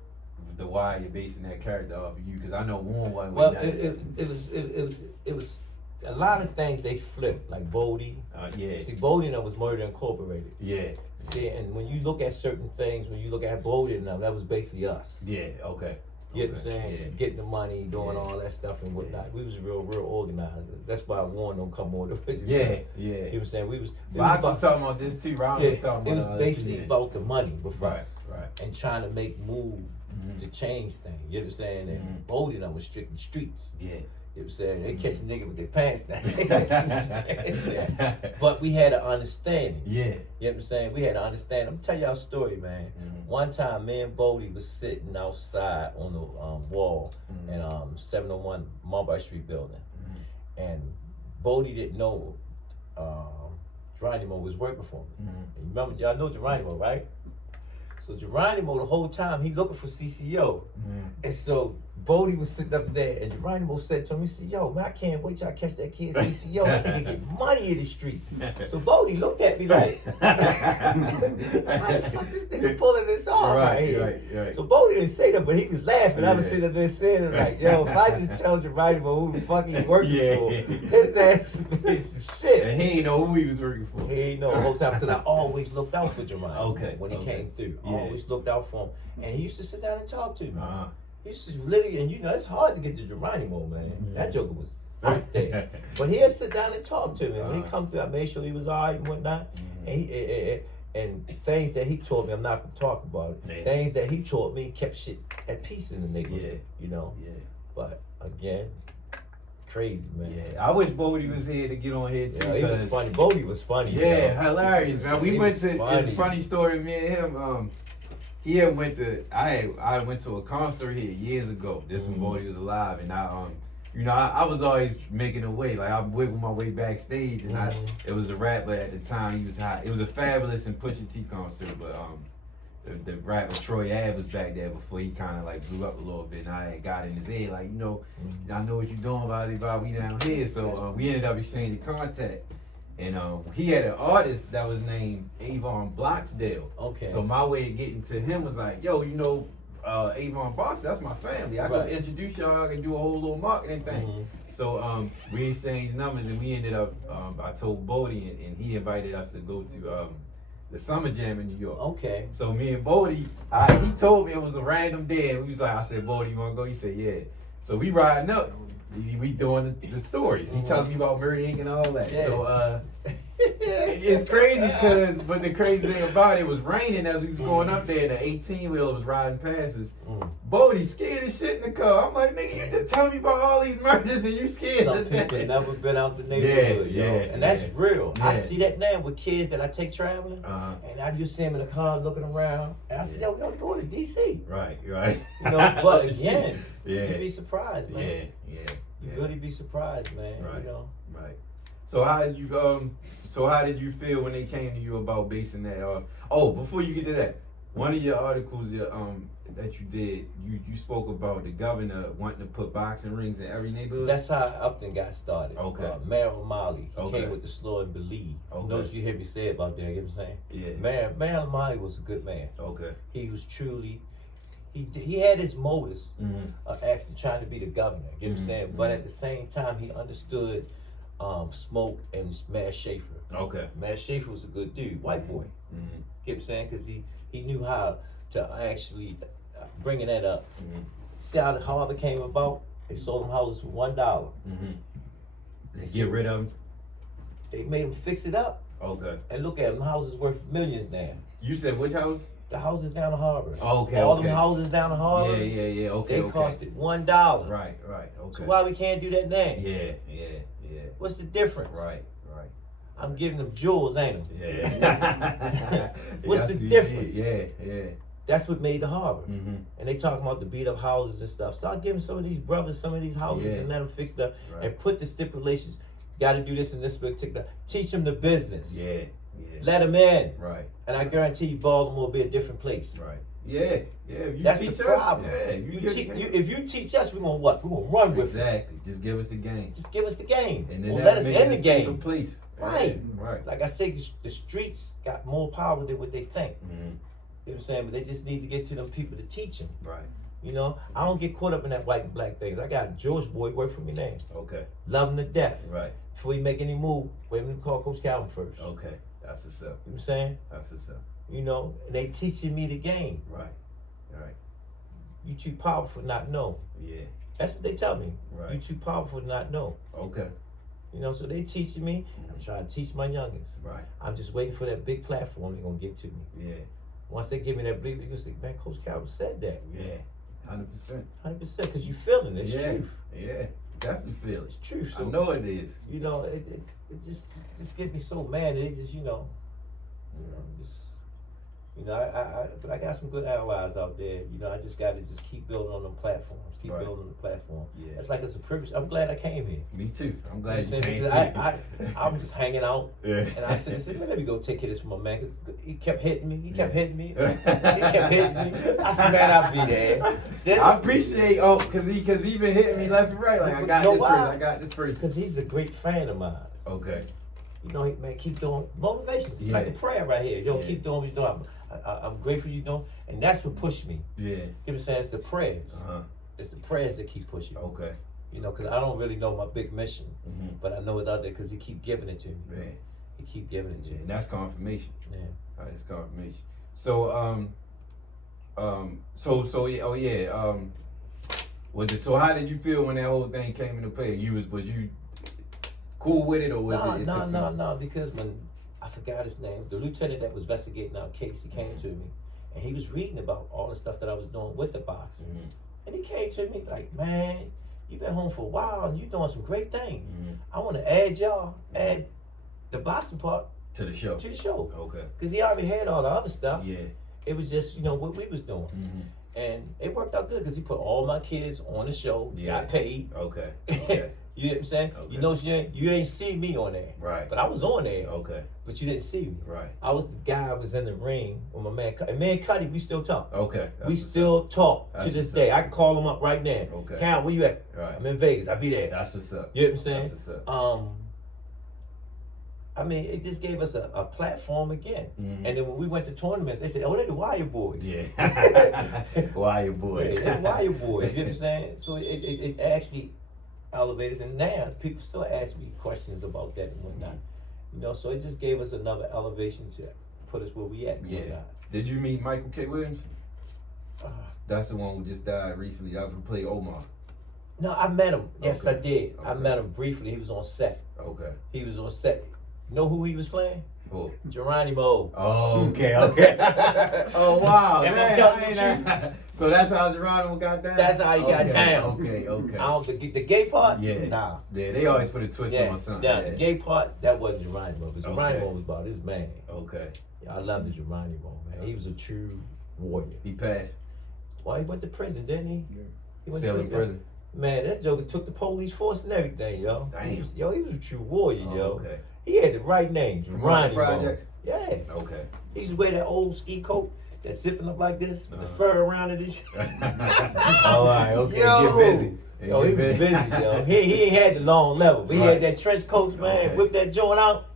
the why you're basing that character off of you? Because I know one was. Well, it was a lot of things they flipped, like Bodie. Yeah. See, Bodie was Murder Incorporated. Yeah. See, and when you look at certain things, when you look at Bodie and them, that was basically us. Yeah. Okay. You know what I'm saying? Yeah. Getting the money, doing all that stuff and whatnot. Yeah. We was real organized. That's why Warren don't come on the Yeah. You know what I'm saying? We was. I was talking about this too. Ron was talking about it was basically about the money with us. Right. And trying to make moves to change things. You know what I'm saying? And Bodie and them was strict in the streets. Yeah. You know what I'm saying? They catch a nigga with their pants down. But we had an understanding. Yeah. You know what I'm saying? We had an understanding. I'm gonna tell y'all a story, man. One time, me and Bodie was sitting outside on the wall in 701 Mulberry Street building. And Bodie didn't know Geronimo was working for me. And remember, y'all know Geronimo, right? So Geronimo, the whole time, he looking for CCO. And so Bodie was sitting up there, and Geronimo said to him, he said, yo, man, I can't wait till I catch that kid CCO. That nigga get money in the street. So Bodie looked at me like, how the fuck this nigga pulling this off right here? Right. So Bodie didn't say that, but he was laughing. I was sitting up there saying, like, yo, if I just tell Geronimo who the fuck he's working for, his ass is some shit. And he ain't know who he was working for. He ain't know the whole time, because I always looked out for Geronimo when he came through. I always looked out for him. And he used to sit down and talk to me. He used to literally, and it's hard to get to Geronimo, man. That joker was right there. But he'd sit down and talk to me. When he come through, I made sure he was all right and whatnot. And things that he taught me, I'm not going to talk about it. Things that he taught me kept shit at peace in the neighborhood, you know? Yeah. But again, crazy, man. Yeah, I wish Bodie was here to get on here too. Yeah, he was funny. Bodie was funny. Yeah, hilarious, man. We went to, it's a funny story, me and him, I went to a concert here years ago. This when Bodie was alive, and I was always making a way. Like I wiggled my way backstage, and it was a rapper at the time. He was hot. It was a Fabulous and Pusha T concert, but the rapper Troy Ave was back there before he kind of like blew up a little bit. And I had got in his head like, I know what you're doing, blah, we down here. So we ended up exchanging contact. And he had an artist that was named Avon Bloxdale. Okay. So my way of getting to him was like, yo, Avon Bloxdale, that's my family. I could introduce y'all, I could do a whole little marketing thing. So we exchanged numbers, and we ended up, I told Bodie, and he invited us to go to the Summer Jam in New York. Okay. So me and Bodie, he told me it was a random day, and I said, Bodie, you wanna go? He said, yeah. So we riding up. We doing the stories. He telling me about Murder Inc. and all that. Yeah. So it's crazy but the crazy thing about it was raining as we was going up there. The 18-wheeler was riding past us. Bodie scared as shit in the car. I'm like, nigga, you just telling me about all these murders and you scared. Some people never been out the neighborhood, and that's real. Yeah. I see that now with kids that I take traveling, and I just see them in the car looking around, and I say, yo, we going to DC. Right. But again, you'd be surprised, man. You really be surprised, man. Right. Right. So how did you feel when they came to you about basing that off? Oh, before you get to that, one of your articles that you did, you spoke about the governor wanting to put boxing rings in every neighborhood. That's how Upton got started. Okay. Mayor O'Malley came with the slow and believe. Notice you hear me say about that, you know what I'm saying? Yeah. Mayor O'Malley was a good man. Okay. He was truly, he had his motives actually trying to be the governor, you know what I'm saying? But at the same time, he understood Smoke and Mayor Schaefer. Okay. Mayor Schaefer was a good dude, white boy. You know what I'm saying? Because he knew how to actually bringing that up. Mm-hmm. See how the Harbor came about? They sold them houses for $1. Mm-hmm. They get rid of them. They made them fix it up. Okay. And look at them, houses worth millions now. You said which house? The houses down the harbor. Okay. All them houses down the harbor. Yeah. Okay. They costed $1. Right. Okay. So why we can't do that now? Yeah. What's the difference? Right. I'm giving them jewels, ain't them? Yeah. What's the difference? Yeah. That's what made the harbor. Mm-hmm. And they talking about the beat up houses and stuff. Start giving some of these brothers some of these houses and let them fix them and put the stipulations. Got to do this in this particular. Teach them the business. Yeah. Let them in. Right. And I guarantee you, Baltimore will be a different place. Right. Yeah. If you That's teach the problem. Us, if you teach us, we're gonna what? We're gonna run with it. Exactly. Just give us the game. Just give us the game. And then let us in the game. Place. Right. Right. Like I say, the streets got more power than what they think. Mm-hmm. You know what I'm saying? But they just need to get to them people to teach them. Right. You know, I don't get caught up in that white and black things. I got a George boy work for me now. Okay. Love him to death. Right. Before he make any move, wait a minute, call Coach Calvin first. Okay. That's what's up. You know what I'm saying? That's what's up. You know, and they teaching me the game. Right. You too powerful to not know. Yeah. That's what they tell me. Right. You too powerful to not know. Okay. You know, so they teaching me. I'm trying to teach my youngest. Right. I'm just waiting for that big platform they're gonna give to me. Yeah. Once they give me that big, you say, man, Coach Calvin said that. Yeah. 100%. 100%, because you feeling it. It's truth. Yeah. Definitely feel it. It's truth. So, I know it is. You know, it just gets me so mad that they just, but I got some good allies out there. You know, I just got to just keep building on them platforms. Keep building on the platform. Yeah. It's like it's a privilege. I'm glad I came here. Me too. I'm glad you came. Because I'm just hanging out. Yeah. And I said, let me go take care of this for my man. Cause he kept hitting me. He kept hitting me. I said, man, I'll be there. Then, I appreciate because he been hitting me left and right. Like I got this person. I got this person. Because he's a great fan of mine. Okay. You know, man, keep doing motivation. It's like a prayer right here. Keep doing what you're doing. I'm grateful you're doing, and that's what pushed me. Yeah. You know what I'm saying? It's the prayers. It's the prayers that keep pushing me. Okay. You know, because I don't really know my big mission, Mm-hmm. but I know it's out there because he keep giving it to me. Yeah. He keep giving it to me. And that's confirmation. Yeah. That's confirmation. So so how did you feel when that whole thing came into play? Was you cool with it, or was it? No, because when I forgot his name, the lieutenant that was investigating our case, he came to me and he was reading about all the stuff that I was doing with the boxing. Mm-hmm. And he came to me like, man, you've been home for a while and you're doing some great things. Mm-hmm. I want to add the boxing part to the show. Okay. Because he already had all the other stuff. Yeah. It was just, what we was doing. Mm-hmm. And it worked out good because he put all my kids on the show, got paid. Okay. You know what I'm saying? Okay. You know, you ain't see me on there. Right. But I was on there. Okay. But you didn't see me. Right. I was the guy that was in the ring with my man Cutty. And me and Cutty, we still talk. Okay. We still talk to this day. I can call him up right now. Okay. Cal, where you at? Right. I'm in Vegas. I'll be there. That's what's up. You know what I'm saying? That's what's up. I mean, it just gave us a platform again. Mm-hmm. And then when we went to tournaments, they said, oh, they're the Wire Boys. Yeah. Wire Boys. Yeah, they're the Wire Boys. You know what I'm saying? So it actually elevated. And now people still ask me questions about that and whatnot. You know, so it just gave us another elevation to put us where we at. And whatnot. Did you meet Michael K. Williams? That's the one who just died recently. I could play Omar. No, I met him. Yes, Okay. I did. Okay. I met him briefly. He was on set. Okay. He was on set. You know who he was playing? Who? Geronimo. Oh, okay. Oh, wow. Am I Man, telling the so that's how Geronimo got down? That's how he got down. Okay. The gay part? Yeah. Nah. Yeah, they always put a twist on something. Yeah, the gay part, that wasn't Geronimo. But Geronimo Okay. was about his man. Okay. Yeah, I loved the Geronimo, man. He was a true warrior. He passed. Well, he went to prison, didn't he? Yeah. He went Still in prison. Man, that joker took the police force and everything, yo. Damn. He was a true warrior, yo. Okay. He had the right name, Geronimo. Projects? Yeah. Okay. He used to wear that old ski coat that's zipping up like this with the fur around it. All right, okay. Yo. Get busy. Yo, he was busy, yo. He ain't had the long level, but he Right. had that trench coat, man. Okay. Whip that joint out.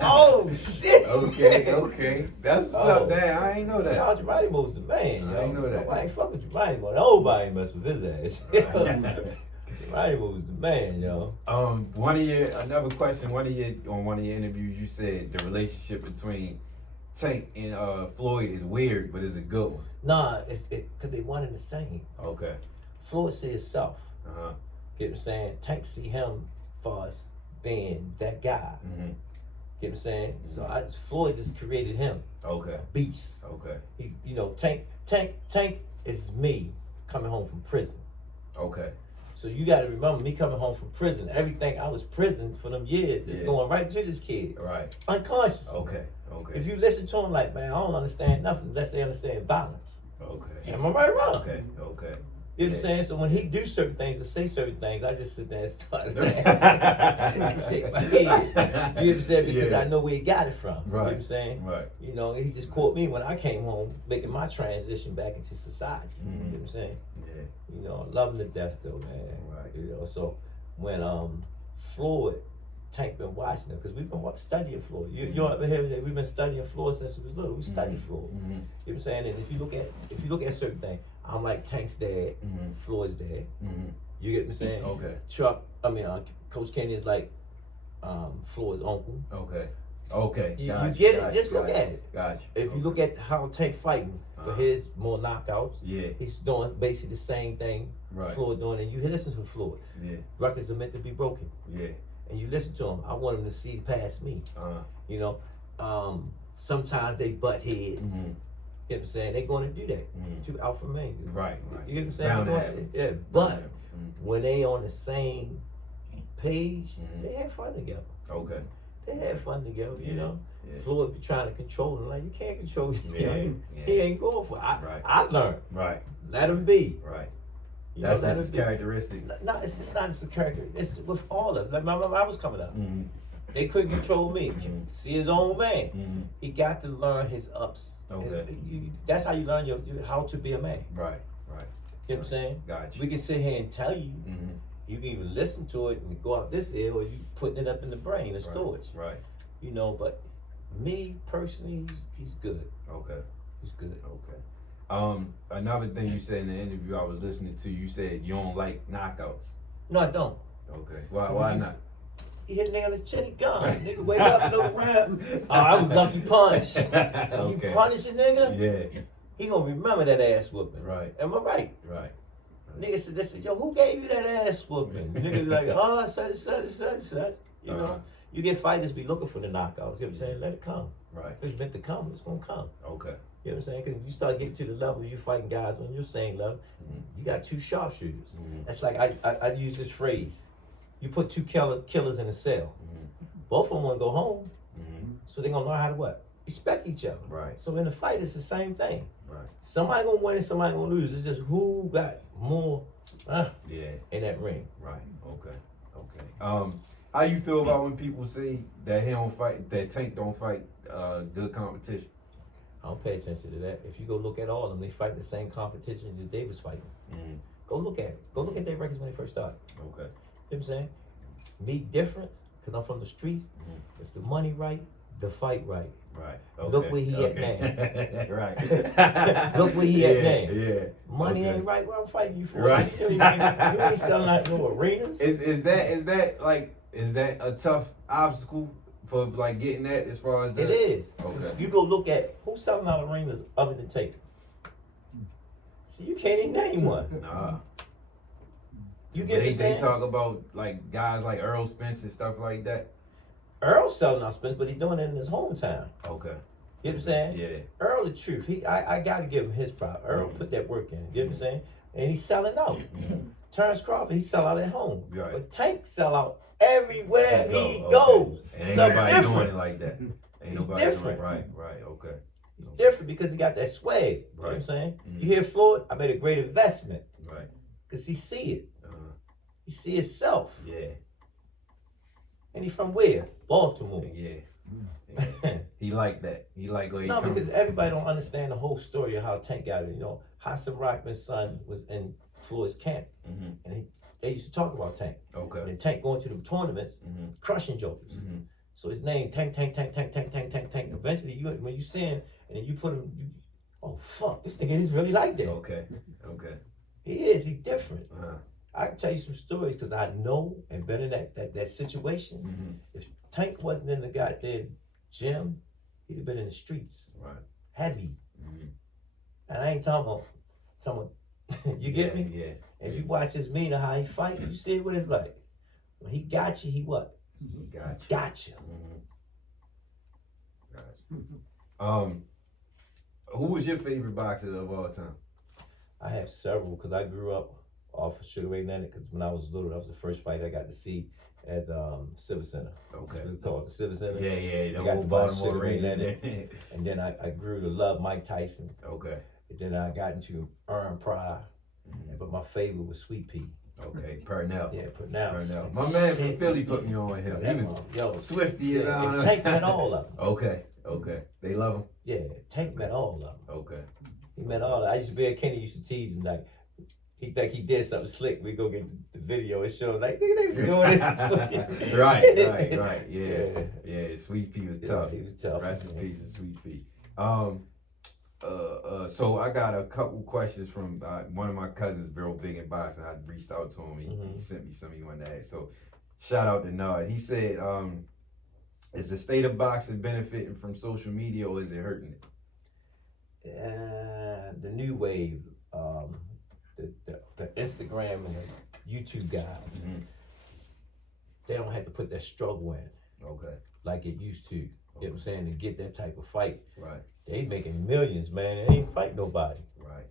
Oh shit. Okay. That's what's up, Dad. I ain't know that. Y'all, Geronimo was the man, yo. I ain't know that. Nobody ain't fuck with Geronimo. Nobody mess with his ass. Geronimo was the man, yo. One of your interviews, you said the relationship between Tank and Floyd is weird, but it's a good one. Nah, it's because they one and the same. Okay. Floyd see himself. Uh-huh. Get what I'm saying? Tank see him far as being that guy. Mm-hmm. Get what I'm saying? So Floyd just created him. Okay. Beast. Okay. He, Tank is me coming home from prison. Okay. So you got to remember me coming home from prison. Everything I was prison for them years is going right to this kid. Right. Unconscious. Okay. Okay. If you listen to him like, man, I don't understand nothing unless they understand violence. Okay. Am I right or wrong? Okay. Okay. You know what I'm saying? So when he do certain things or say certain things, I just sit there and start laughing and shake my head. You know what I'm saying? Because I know where he got it from. Right. You know what I'm saying? Right. You know, he just caught me when I came home making my transition back into society. You know what I'm saying? Yeah. You know, I love him to death though, man. Right. You know, so when Floyd, Tank been watching him, because we've been studying Floyd. You ever hear that we've been studying Floyd since we was little. We studied Floyd. You know what I'm saying? And if you look at certain things, I'm like Tank's dad, Floyd's dad. You get what I'm saying? Okay. Coach Kenny is like Floyd's uncle. Okay. Okay. You get it? Just look at it. Gotcha. If you look at how Tank fighting for his more knockouts, he's doing basically the same thing Floyd doing, and you listen to Floyd. Yeah. Records are meant to be broken. Yeah. And you listen to him. I want him to see past me. You know, sometimes they butt heads. You know what I'm saying? They're going to do that. Two alpha males. Right. You know what I'm saying? Yeah. But when they on the same page, they have fun together. Okay. They had fun together, you know. Yeah. Floyd be trying to control him. Like, you can't control him. He ain't going for it. I learned. Right. Let him be. Right. You That's his characteristic. No, it's just not his character. It's with all of us. Like, my mom, I was coming up. They couldn't control me. See his own man. He got to learn his ups. Okay. That's how you learn how to be a man. Right. Right. You know what I'm saying? Gotcha. We can sit here and tell you. You can even listen to it and go out this ear, or you putting it up in the brain, the storage. Right. You know, but me personally, he's good. Okay. He's good. Okay. Another thing you said in the interview I was listening to, you said you don't like knockouts. No, I don't. Okay. Why not? He hit a nigga on his chin, he gone. Nigga wake up and look around. Oh, I was lucky punch. Okay. You punish a nigga? Yeah. He gonna remember that ass whooping. Right. Am I right? Right. Niggas said, yo, who gave you that ass whooping? Niggas like, oh, such. You know, you get fighters be looking for the knockouts. You know what I'm saying? Let it come. Right. If it's meant to come, it's gonna come. Okay. You know what I'm saying? Because you start getting to the level, you fighting guys on your same level, you got two sharpshooters. That's like, I use this phrase. You put two killers in a cell. Both of them want to go home. So they're going to learn how to what? Respect each other. Right. So in the fight, it's the same thing. Right. Somebody going to win and somebody going to lose. It's just who got more in that ring. Right. Okay. Okay. How you feel about when people say that that Tank don't fight good competition? I don't pay attention to that. If you go look at all of them, they fight the same competitions as they was fighting. Go look at it. Go look at their records when they first started. Okay. You know what I'm saying? Me different, because I'm from the streets. If the money right, the fight right. Right. Okay. Look where he at now. Right. Look where he at now. Yeah. Money ain't right. What I'm fighting you for? Right. You ain't selling out no arenas. Is that a tough obstacle for like getting that as far as that? It is. Okay. You go look at who's selling out arenas other than Tate. See, you can't even name one. Nah. You get what I'm saying? They talk about like guys like Earl Spence and stuff like that. Earl's selling out Spence, but he's doing it in his hometown. Okay. You know what I'm saying? Yeah. Earl, the truth. I got to give him his prop. Earl put that work in. You know what I'm saying? And he's selling out. Terrence Crawford, he sell out at home. Right. But Tank sell out everywhere he goes. And ain't nobody doing it like that. He's different. Right. Okay. He's different because he got that swag. You know what I'm saying? You hear Floyd, I made a great investment. Right. Because he see it. He see himself. Yeah. And he from where? Baltimore. Yeah. He like that. He like where he No, because everybody don't understand the whole story of how Tank got it. You know, Hassan Rockman's son was in Floyd's camp. And they used to talk about Tank. Okay. And Tank going to them tournaments, crushing jokers. So his name, Tank. Eventually, when you see him and you put him, oh, fuck, this nigga is really like that. Okay. He is. He's different. I can tell you some stories because I know and been in that situation. If Tank wasn't in the goddamn gym he'd have been in the streets. Right. Heavy. Mm-hmm. And I ain't talking about you get me? Yeah. If you watch his meaner, how he fight, you see what it's like. When he got you, he what? Got you. Mm-hmm. Gotcha. Who was your favorite boxer of all time? I have several because I grew up off of Sugar Ray Leonard. Because when I was little, that was the first fight I got to see at Civic Center. Okay. We call it the Civic Center. Yeah. The old Baltimore City. And then I grew to love Mike Tyson. Okay. And then I got into Earn Pryor. Mm-hmm. But my favorite was Sweet Pea. Okay, Purnell. Yeah, Purnell. My man from Philly put me on him. He was Swifty as and Tank met all of them. Okay. They love him? Yeah, Tank met all of them. Okay. He met all of them. I used to be at Kenny, used to tease him like, he think he did something slick. We go get the video and show like, nigga, they was doing this. Right. Yeah. Sweet Pea was tough. He was tough. Rest in peace of Sweet Pea. So I got a couple questions from one of my cousins, real big in boxing. I reached out to him. He sent me some he wanted to ask. So shout out to Nod. He said, is the state of boxing benefiting from social media or is it hurting it? The new wave, the Instagram and the YouTube guys, they don't have to put that struggle in. Okay. Like it used to. You know what I'm saying? To get that type of fight. Right. They making millions, man. They ain't fight nobody. Right.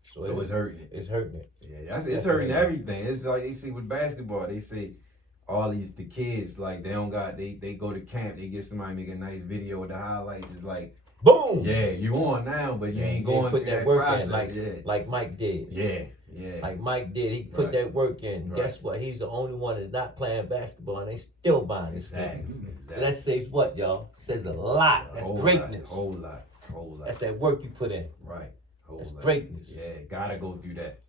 So it's hurting it. It's hurting it. Yeah, it's hurting everything. It's like they see with basketball. They say all the kids, like they go to camp, they get somebody make a nice video with the highlights. It's like boom. Yeah, you on now, but you ain't going put through that work process. in like Mike did. Yeah. Like Mike did. He put that work in. Right. Guess what? He's the only one that's not playing basketball and they still buying his things. So that says what, y'all? Says a lot. That's greatness. Whole lot. That's that work you put in. Right. That's greatness. Yeah, gotta go through that.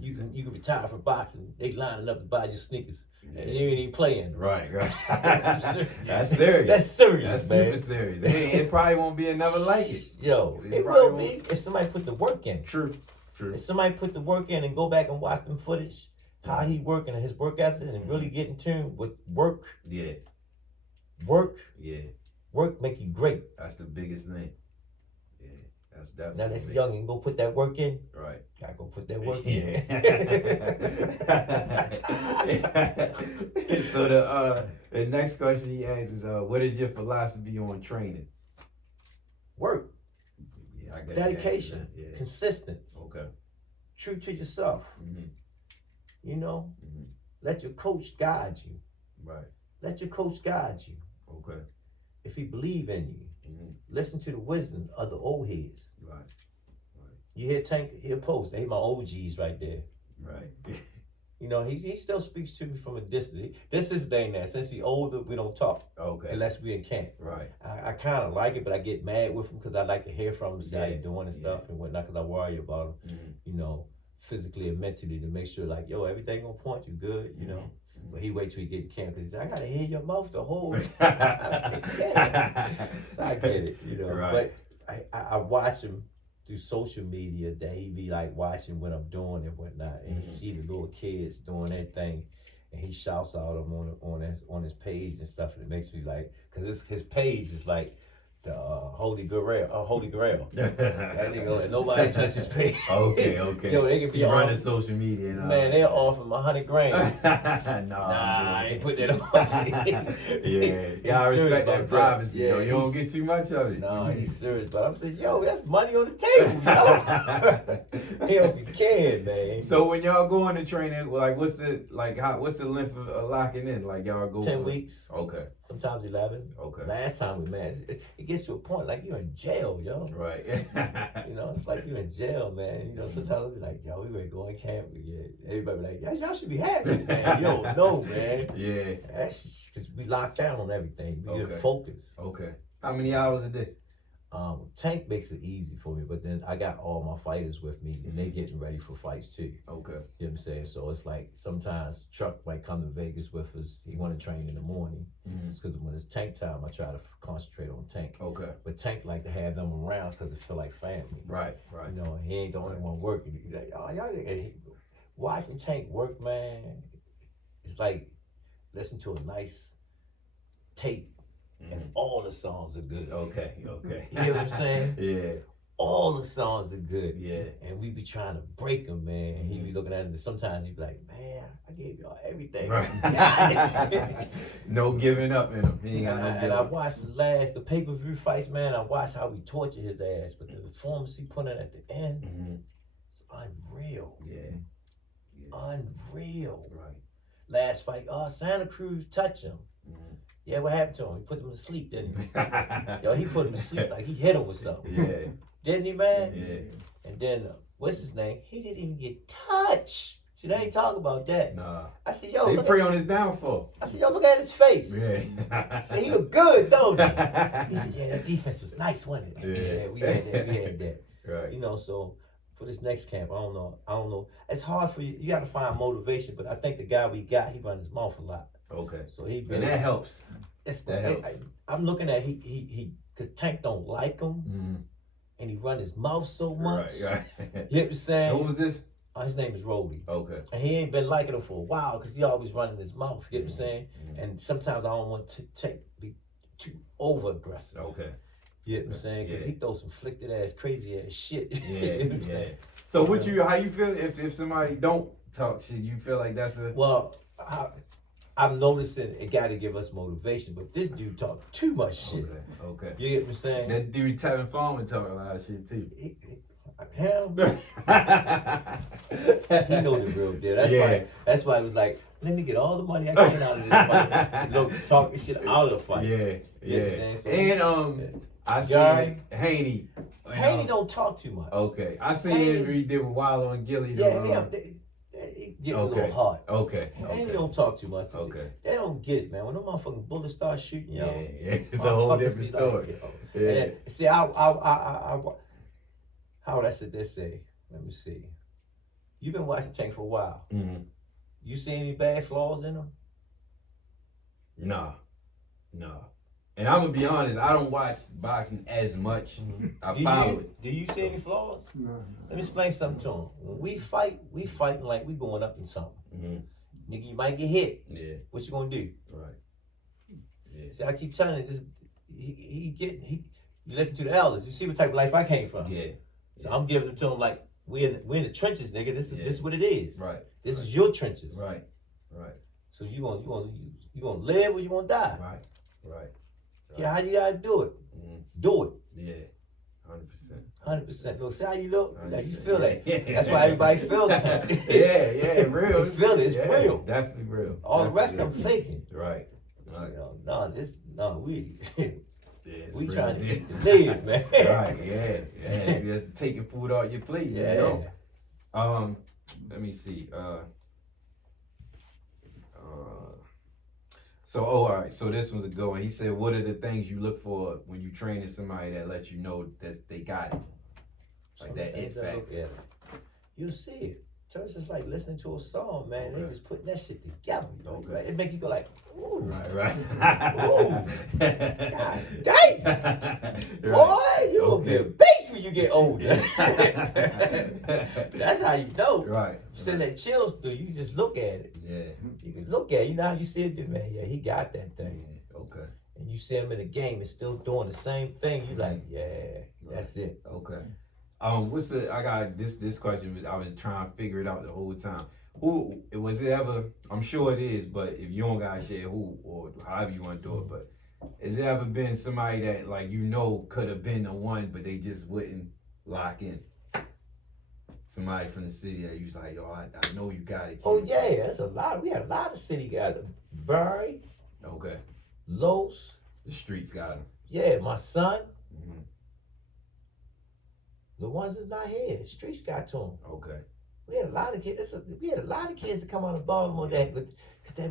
You can retire from boxing. They lining up to buy your sneakers. And you ain't even playing. Right. That's serious. That's serious, That's man. super serious. It probably won't be another like it. Yo, it will be if somebody put the work in. True. If somebody put the work in and go back and watch them footage, how he working and his work ethic and really get in tune with work. Yeah. Work make you great. That's the biggest thing. Yeah, that's definitely. Now that's young and go put that work in. Right. Gotta go put that work in. So the next question he asks is, what is your philosophy on training? Work. Yeah, I guess. Dedication. Consistency. Okay. True to yourself. You know, let your coach guide you. Right. Let your coach guide you. Okay. If he believe in you, listen to the wisdom of the old heads. Right. You hear Tank, he'll post. They my OGs right there. Right. You know, he still speaks to me from a distance. This is the thing that since he's older, we don't talk. Okay. Unless we in camp. Right. I kind of like it, but I get mad with him because I like to hear from him, see how he's doing and stuff and whatnot, because I worry about him, you know, physically and mentally to make sure, like, yo, everything on point, you good, you know. But he wait till he get in camp because he said, I got to hear your mouth the whole time. So I get it, you know. Right. But I watch him through social media that he be like watching what I'm doing and whatnot, and he see the little kids doing their thing, and he shouts out them on his page and stuff, and it makes me like, cause his page is like the Holy Grail. That nigga let nobody touch his page. Okay. Yo, they can be running social media. And man, they'll offer him $100,000. Nah, I ain't put that on. Y'all respect that privacy. Yeah, you don't get too much of it. No, he's serious. But I'm saying, yo, that's money on the table, yo. He don't be caring, man. So when y'all go into training, like what's the length of locking in? Like y'all go 10 weeks. Okay. Sometimes 11. Okay. Last time we met, it gets to a point like you're in jail, yo. Right. You know, it's like you're in jail, man. You know, sometimes I'll be like, yo, we ready to go in camp. Everybody be like, y'all should be happy, man. You don't know, man. Yeah. That's because we locked down on everything. We get focused. Okay. How many hours a day? Tank makes it easy for me, but then I got all my fighters with me, and they getting ready for fights too. Okay. You know what I'm saying? So it's like sometimes Chuck might come to Vegas with us. He want to train in the morning. It's because when it's Tank time, I try to concentrate on Tank. Okay. But Tank like to have them around because it feel like family. Right. You know, he ain't the only one working. He's like, oh, y'all, watching Tank work, man, it's like listen to a nice tape and all the songs are good. Okay. You hear what I'm saying? Yeah. All the songs are good. Yeah. And we be trying to break them, man. And he be looking at it, and sometimes he be like, man, I gave y'all everything. Right. No giving up in him. He ain't got no And I watched the pay-per-view fights, man. I watched how we torture his ass, but the performance he put in at the end, it's unreal. Yeah. Unreal. Right. Last fight, Santa Cruz touched him. Yeah, what happened to him? He put him to sleep, didn't he? Yo, he put him to sleep like he hit him with something. Yeah. Didn't he, man? Yeah. And then, what's his name? He didn't even get touched. See, they ain't talk about that. Nah. I said, yo, they pray on his downfall. I said, yo, look at his face. Yeah. I said, he look good, don't he? He said, yeah, that defense was nice, wasn't it? Yeah, we had that. Right. You know, so for this next camp, I don't know. It's hard for you. You got to find motivation, but I think the guy we got, he run his mouth a lot. Okay. So he really, and that helps. That helps. I'm looking at he because Tank don't like him, and he run his mouth so much. Right. You know what I'm saying? Who was this? His name is Roly. Okay. And he ain't been liking him for a while because he always running his mouth. You get what I'm saying? And sometimes I don't want to be too over aggressive. Okay. You get what I'm saying? Because he throws some flicked ass, crazy ass shit. Yeah. You know what I'm saying? So how you feel if somebody don't talk shit? You feel like that's a I'm noticing it got to give us motivation, but this dude talk too much shit. Okay. You get what I'm saying? That dude Tevin Farmer talk a lot of shit too. Him, he know the real deal. That's why it was like, let me get all the money I can out of this fight. Look, talking shit out of the fight. Yeah. You know what I'm saying? So, and I Gary, Haney. Haney don't talk too much. Okay. I seen him he did with Wallow and Gilly. Get a little hard. Okay. Haney don't talk too much. Okay. They don't get it, man. When them motherfucking bullets start shooting, yeah, it's a whole different story. And see, how would I sit there say? Let me see. You've been watching Tank for a while. You see any bad flaws in him? Nah. And I'm gonna be honest, I don't watch boxing as much. I follow it. Do you see any flaws? No. Let me explain something to him. When we fighting like we going up in something. Nigga, you might get hit. Yeah. What you gonna do? Right. Yeah. See, I keep telling you, you listen to the elders. You see what type of life I came from. Yeah. So I'm giving it to him like we in the trenches, nigga. This is what it is. Right. This is your trenches. Right. So you gonna live or you gonna die. Right. Yeah, how you gotta do it? Do it. Yeah. 100%. Look, see how you look? Like you feel that. Yeah. That's why everybody feels that. yeah, real. You feel it, it's real. Definitely real. All the rest of them faking. Right. We trying to get to live, man. Right, yeah. Just taking food off your plate. Yeah. You know? Let me see. All right. So this one's a good one. He said, "What are the things you look for when you training somebody that lets you know that they got it? Like that it factor." You'll see it. So it's just like listening to a song, man. Okay. They just putting that shit together. You know? Okay. Right? It makes you go like, ooh. Right. Ooh. God dang. Boy, you gonna be a beast when you get older. That's how you know. Right. Send that chills through. You just look at it. Yeah. You can look at it. You know how you see it, man. Yeah, he got that thing. Yeah. Okay. And you see him in the game and still doing the same thing. You like, yeah, that's it. Okay. I got this question. I was trying to figure it out the whole time. Who was it ever? I'm sure it is, but if you don't gotta share who or however you want to do it, but has there ever been somebody that like could have been the one, but they just wouldn't lock in? Somebody from the city that you was like, yo, I know you got it. Oh yeah, that's a lot. We had a lot of city guys. Barry. Okay. Los. The streets got him. Yeah, my son. The ones that's not here, the streets got to them. Okay. We had a lot of kids. We had a lot of kids that come out of Baltimore that, because they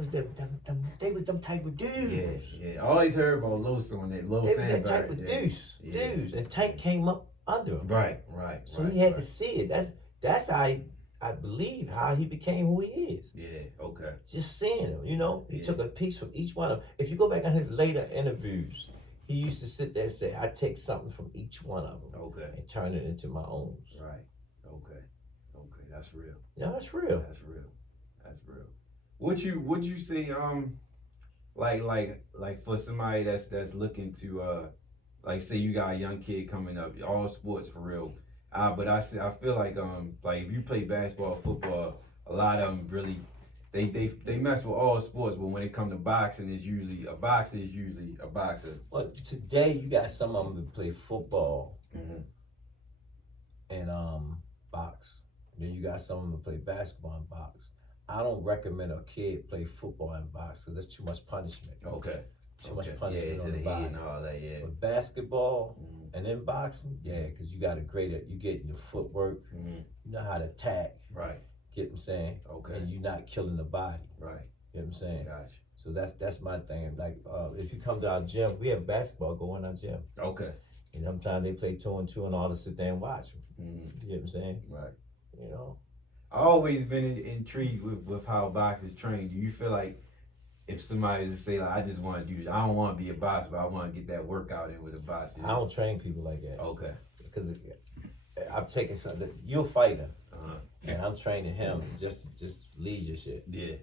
was them type of dudes. Yeah. I always heard about Los on that. Los they was that type of dudes. And Tank came up under him. Right. So he had to see it. That's how I believe how he became who he is. Yeah. Okay. Just seeing him, He took a piece from each one of them. If you go back on his later interviews, he used to sit there and say, I take something from each one of them and turn it into my own. Right. Okay. That's real. Yeah, that's real. That's real. Would you say like for somebody that's looking to like say you got a young kid coming up, all sports for real. But I feel like if you play basketball, football, a lot of them really they mess with all sports, but when it comes to boxing, it's usually a boxer is usually a boxer. Well, today you got some of them that play football and box. Then you got some of them that play basketball and box. I don't recommend a kid play football and box because that's too much punishment. Okay. Too much punishment on the head body. and all that. Yeah. But basketball and then boxing, because you got to grade it. You get your footwork. You know how to attack. Right. Get what I'm saying? Okay. And you're not killing the body. Right. You know what I'm saying? Gotcha. So that's my thing. Like if you come to our gym, we have basketball going in our gym. Okay. And sometimes they play 2-on-2 and all to sit there and watch them. You get what I'm saying? Right. You know. I always been intrigued with how boxers train. Do you feel like if somebody just say like I just want to do this, I don't want to be a boxer, but I want to get that workout in with a boxer? I don't train people like that. Okay. Because I'm taking something. You're a fighter, and I'm training him just leisure shit. Yeah.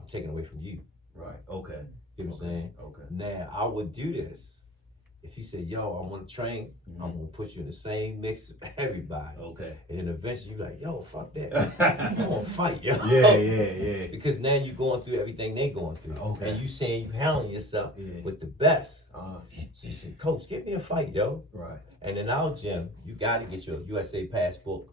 I'm taking away from you. Right. Okay. You know what I'm saying? Okay. Now I would do this if you said, "Yo, I want to train." I'm gonna put you in the same mix of everybody. Okay. And then eventually you're like, "Yo, fuck that. I'm gonna fight, yo." Yeah. Because now you're going through everything they going through. Okay. And you saying you handling yourself with the best. So you said, "Coach, get me a fight, yo." Right. And in our gym, you got to get your USA passport.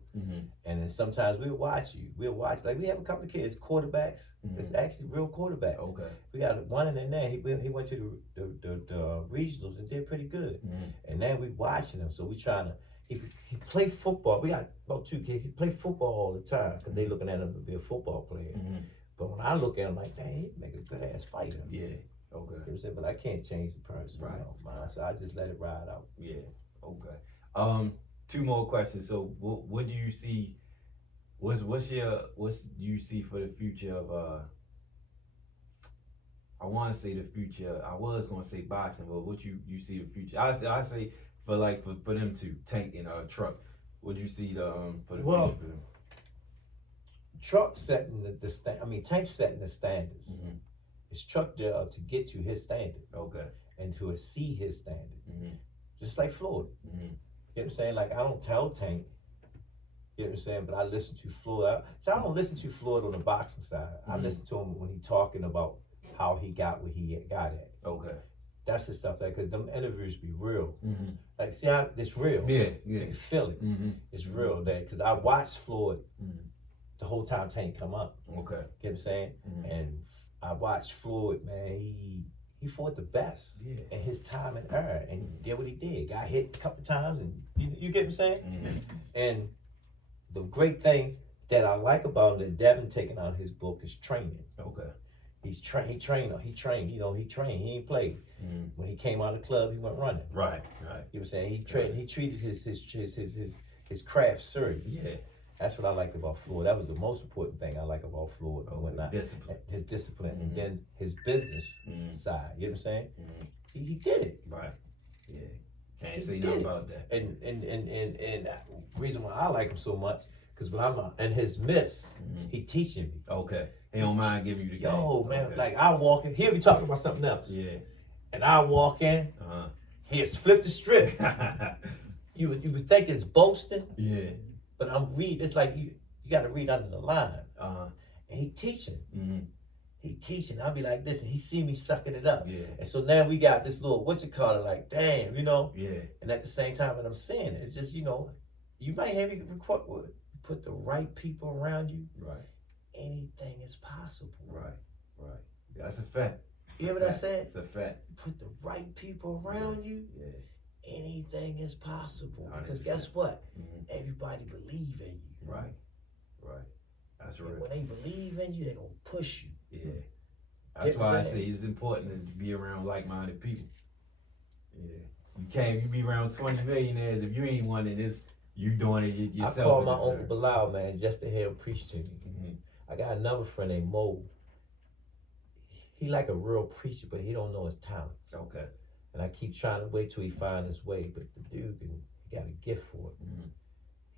And then sometimes we'll watch you. We'll watch. Like we have a couple of kids, quarterbacks. It's actually real quarterbacks. Okay. We got one in there. He went to the regionals and did pretty good. And then we watching him. So we trying to. He played football. We got about 2 kids. He play football all the time because they looking at him to be a football player. But when I look at him, like, dang, he make a good ass fighter. Yeah. Okay. You know what I'm saying? But I can't change the person. Right. You know, so I just let it ride out. Yeah. Okay. 2 more questions. So, what do you see? What do you see for the future of? I want to say the future. I was gonna say boxing, but what you see the future? I say for them to Tank and Truck. What do you see for the future for them? Truck setting Tank setting the standards. It's Truck there to get to his standard. Okay. And to exceed his standard. Just like Floyd. You know what I'm saying? Like I don't tell Tank. You know what I'm saying? But I listen to Floyd. So I don't listen to Floyd on the boxing side. I listen to him when he talking about how he got where he got at. Okay. That's the stuff because them interviews be real. Like see how it's real. Yeah. You can feel it. It's real that because I watched Floyd the whole time Tank come up. Okay. You know what I'm saying? And I watched Floyd, man, he fought the best in his time and era and did what he did. Got hit a couple times and you get what I'm saying? And the great thing that I like about him that Devin taking out his book is training. Okay. He trained, you know, he ain't played. When he came out of the club, he went running. Right. You know what I'm saying? He trained, he treated his craft serious. Yeah. That's what I liked about Floyd. That was the most important thing I like about Floyd. Discipline. His discipline and then his business side. You know what I'm saying? He did it. Right. Yeah. Can't say nothing about that. And the reason why I like him so much, because when I'm in his miss, he teaching me. Okay. He don't mind giving you the game. Yo, man, like I walk in, he'll be talking about something else. Yeah. And I walk in, he'll flip the strip. You would think it's boasting. Yeah. But I'm reading, it's like you got to read under the line. And he teaching. He teaching. I'll be like this, and he see me sucking it up. Yeah. And so now we got this little, like, damn, you know? Yeah. And at the same time, when I'm saying it, it's just, you know, you might have me put the right people around you. Right. Anything is possible. Right. That's a fact. You hear what I said? It's a fact. Put the right people around you. Yeah. Anything is possible. 100%. Because guess what? Everybody believe in you. Right. That's And real. when they believe in you, they're going to push you. Yeah. That's why I say it's important to be around like-minded people. Yeah. You be around 20 millionaires. If you ain't one in this, you doing it yourself. I call my Uncle Bilal, man, just to hear him preach to me. I got another friend named Mo. He like a real preacher, but he don't know his talents. Okay. And I keep trying to wait till he find his way, but the dude, he got a gift for it.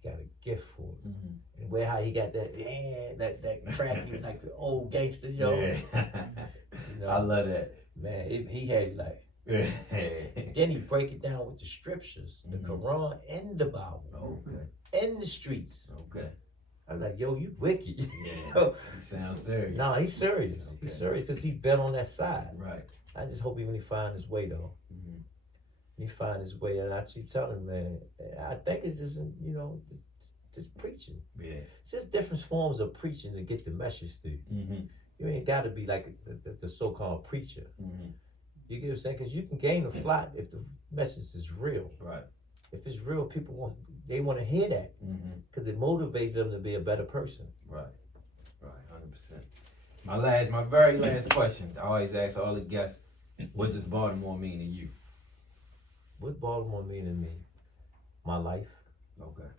He got a gift for it. And where how he got that crack like the old gangster, yo. Yeah. You know? I love that. Man, he had you like. Then he break it down with the scriptures, the Quran and the Bible. Okay. In the streets. Okay. I'm like, yo, you wicked. Yeah. He sounds serious. Nah, he's serious. Okay. He's serious because he's been on that side. Right. I just hope he really find his way though. He find his way, and I keep telling him, man, I think it's just, you know, just preaching. Yeah. It's just different forms of preaching to get the message through. You ain't got to be like the so-called preacher. You get what I'm saying? Because you can gain a flock if the message is real. Right. If it's real, people want to hear that because it motivates them to be a better person. Right. Right. 100%. My very last question. I always ask all the guests, what does Baltimore mean to you? What Baltimore mean to me? My life. Okay.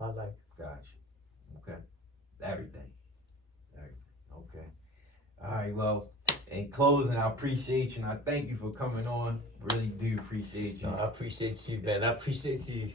My life. Gotcha. Okay. Everything. Okay. All right. Well, in closing, I appreciate you and I thank you for coming on. Really do appreciate you. No, I appreciate you, man. I appreciate you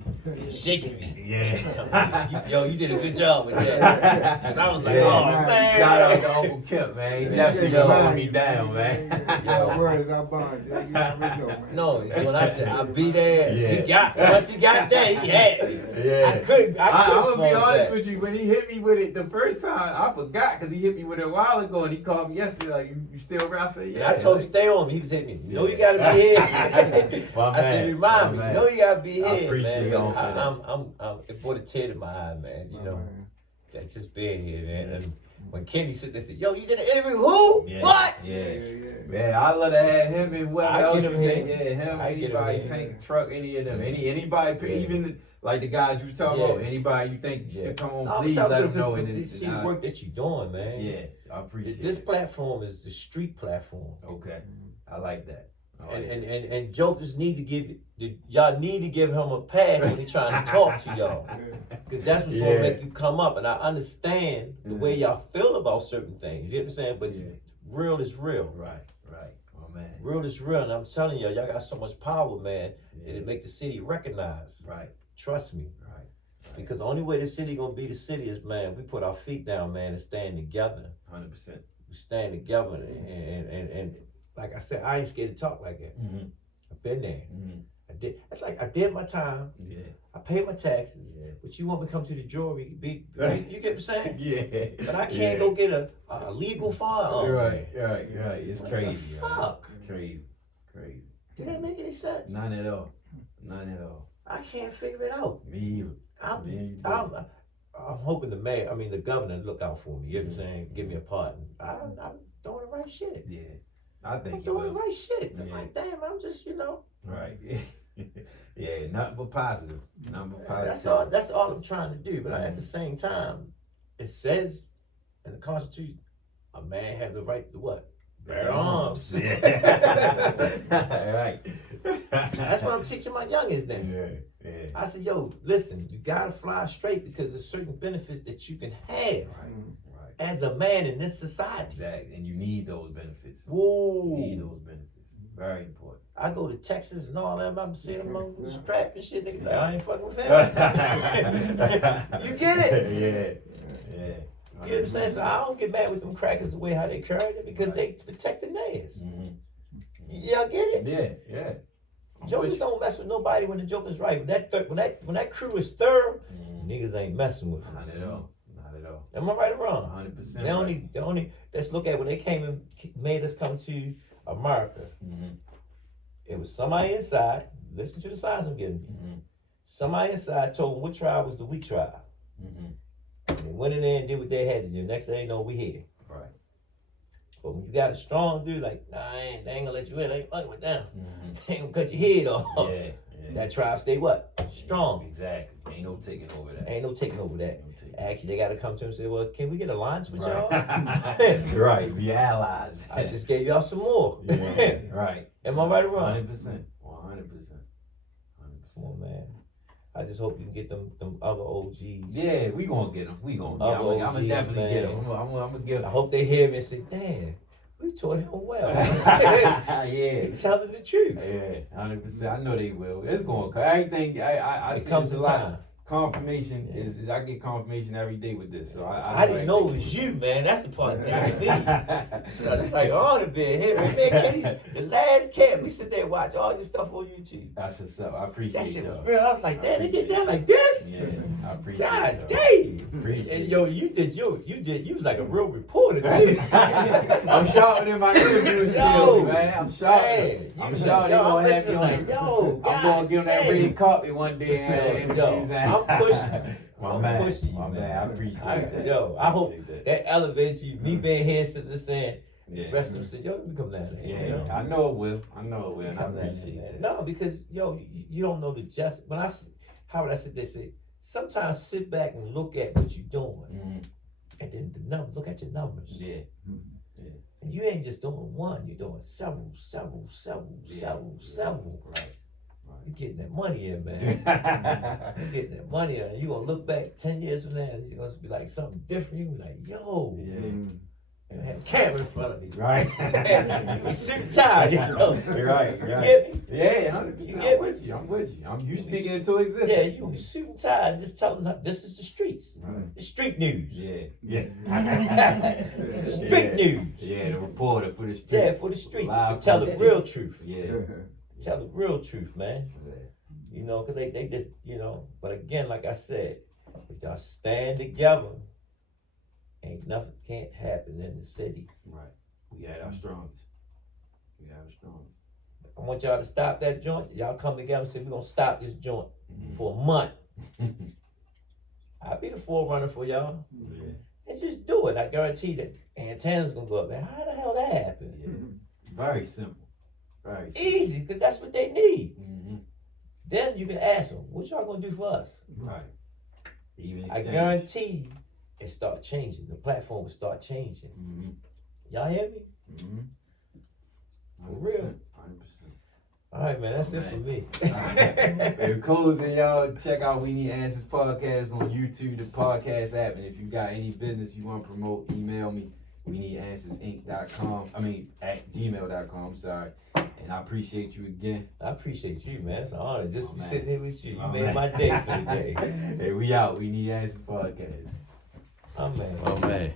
shaking me. Yeah. You did a good job with that. And I was like, oh, man. Shout out to Uncle Kip, man. He definitely holding me down, man. Words I bond. You already know, man. No, it's when I said I'll be there. Yeah. Once he got there, he had it. Yeah. I couldn't I'm gonna be honest that. with you. When he hit me with it the first time, I forgot because he hit me with it a while ago, and he called me yesterday. Like, you still around? I said, yeah. I told him stay on me. He was hitting me. You know you gotta be here. My I said, man, remind me. my You man. know you gotta be here, I appreciate man. you all for that. It brought a tear to my eye, man. You know, man. that's just being here, man. And when Kenny said, they said, yo, you did an interview? Who? Yeah. What? Yeah. Yeah. Man, I love to have him and whoever I else get you him think. here. Yeah, him, I get him anybody, here. tank, truck, any of them. Anybody, Yeah. even like the guys you talking Yeah. about, anybody you think should come on, No, please I'm let talking them know. about And see the work that you're doing, man. Yeah, I appreciate This it. platform is the street platform. Okay, I like that. I like And jokers need to y'all need to give him a pass when he's trying to talk to y'all. Because that's what's gonna make you come up. And I understand the way y'all feel about certain things. You know what I'm saying? But real is real. Right, oh man. Real is real. And I'm telling y'all got so much power, man. It'll make the city recognize. Right. Trust me. Right. Because the only way the city gonna be the city is, man, we put our feet down, man, and stand together. 100%. We stand together and like I said, I ain't scared to talk like that. I've been there. I did. That's like I did my time. Yeah. I paid my taxes. Yeah. But you want me to come to the jury? You get what I'm saying? Yeah. But I can't go get a legal firearm. Right. It's What crazy. the fuck? It's crazy. Does that make any sense? None at all. I can't figure it out. Me either. I'm hoping the governor look out for me. You know what I'm saying? Give me a pardon. I'm doing the right shit. Yeah. I think I'm you doing the will. right shit. I'm Yeah. like, damn, I'm just, Right. Yeah, nothing but positive. Nothing but positive. That's all I'm trying to do. But at the same time, it says in the Constitution, a man have the right to what? Bear arms. Yeah. Right. That's what I'm teaching my youngins now. Yeah. I said, yo, listen, you gotta fly straight because there's certain benefits that you can have Right. as a man in this society. Exactly. And you need those benefits. Whoa. You need those benefits. Very important. I go to Texas and all that, I'm seeing them on the strap and shit. They be like, I ain't fucking with him. You get it? Yeah. You get what I'm saying? So I don't get mad with them crackers the way how they carry it because they protect the niggas. Y'all get it? Yeah. Jokers don't mess with nobody when the joker's right. When that crew is thorough, niggas ain't messing with them. Not at all. Am I right or wrong? 100%. They only let's look at when they came and made us come to America. It was somebody inside. Listen to the signs I'm giving you. Somebody inside told them what tribe was the weak tribe. They went in there and did what they had to do. Next thing they know, we here. Right. But when you got a strong dude, like, nah, they ain't gonna let you in. They ain't fucking with them. They ain't gonna cut your head off. Yeah. That tribe stay what? Strong. Exactly. Ain't no taking over that. Ain't no taking over that. Actually, they gotta come to him and say, well, can we get alliance with y'all? Right. Be allies. I just gave y'all some more. Yeah. Right. Am I right or wrong? 100%. 100%. Come on, man. I just hope you can get them other OGs. Yeah, we gonna get them. I'm gonna definitely get them. I'm gonna give I them. hope they hear me and say, damn, we taught him well. Yeah. He's telling the truth. Yeah, 100%. I know they will. It's going to everything. I It see comes this in a lot. time. confirmation is I get confirmation every day with this. So I didn't know it was you, man. That's the part that I believe. So it's like on the bed here, man. Kitty's the last camp. We sit there and watch all your stuff on YouTube. That's what's up. I appreciate That shit was y'all. real. I was like, damn, they get down like this. Yeah, I appreciate God y'all. dang. Appreciate And yo, you was like a real reporter too. I'm shouting in my interview skills, man. I'm shouting. I'm shouting. Yo, I'm Gonna have me listening on. like, yo, I'm gonna give him that dang. red carpet one day and Yo, I'm pushing. My I'm man, pushing you, my man. I appreciate that. Yo, I hope Appreciate that elevates you. Me being here sitting there saying, Yeah. the rest of them said, yo, let me come down there. Yeah, You know? I know it will. I know it will. And I Come down appreciate there, that. man. No, because yo, you don't know the just. When how would I sit there? Say sometimes sit back and look at what you're doing, Mhm. and then the numbers. Look at your numbers. Yeah. And you ain't just doing one. You're doing several. Yeah. Right. You're getting that money in, man. You're getting that money in. You're gonna look back 10 years from now, it's gonna be like something different. You be like, yo, I had a camera in front of me. Right. You super tired, you know. You're right. You Right. get me? Yeah, 100%. You I'm get with you. I'm with you. You speaking into Yeah, existence. you gonna be super tired. Just tell them this is the streets. Right. The street news. Yeah. Yeah. Street news. Yeah, the reporter for the street. Yeah, for the streets. Live To tell the content. real truth. Yeah. Tell the real truth, man. Yeah. You know, cause they just, you know. But again, like I said, if y'all stand together, ain't nothing can't happen in the city. Right. We had our strongest. We had our strongest. I want y'all to stop that joint. Y'all come together and say we're gonna stop this joint for a month. I'll be the forerunner for y'all. Yeah. And just do it. I guarantee that antennas gonna go up there. How the hell that happened? Yeah. Very simple. Very simple. Easy, because that's what they need. Mm-hmm. Then you can ask them, what y'all gonna do for us? Right. Even I exchange. guarantee you, it start changing. The platform will start changing. Mm-hmm. Y'all hear me? Mm-hmm. For real. 100%. All right, man, that's Oh, it man. for me. If closing, y'all check out We Need Answers podcast on YouTube, the podcast app. And if you got any business you want to promote, email me. WeNeedAnswersInc.com. At gmail.com. I'm sorry. And I appreciate you again. I appreciate you, man. It's an honor just to be man. sitting here with you. You Oh, made man. my day for the day. Hey, we out. We Need Answers podcast. Oh, man. Oh man.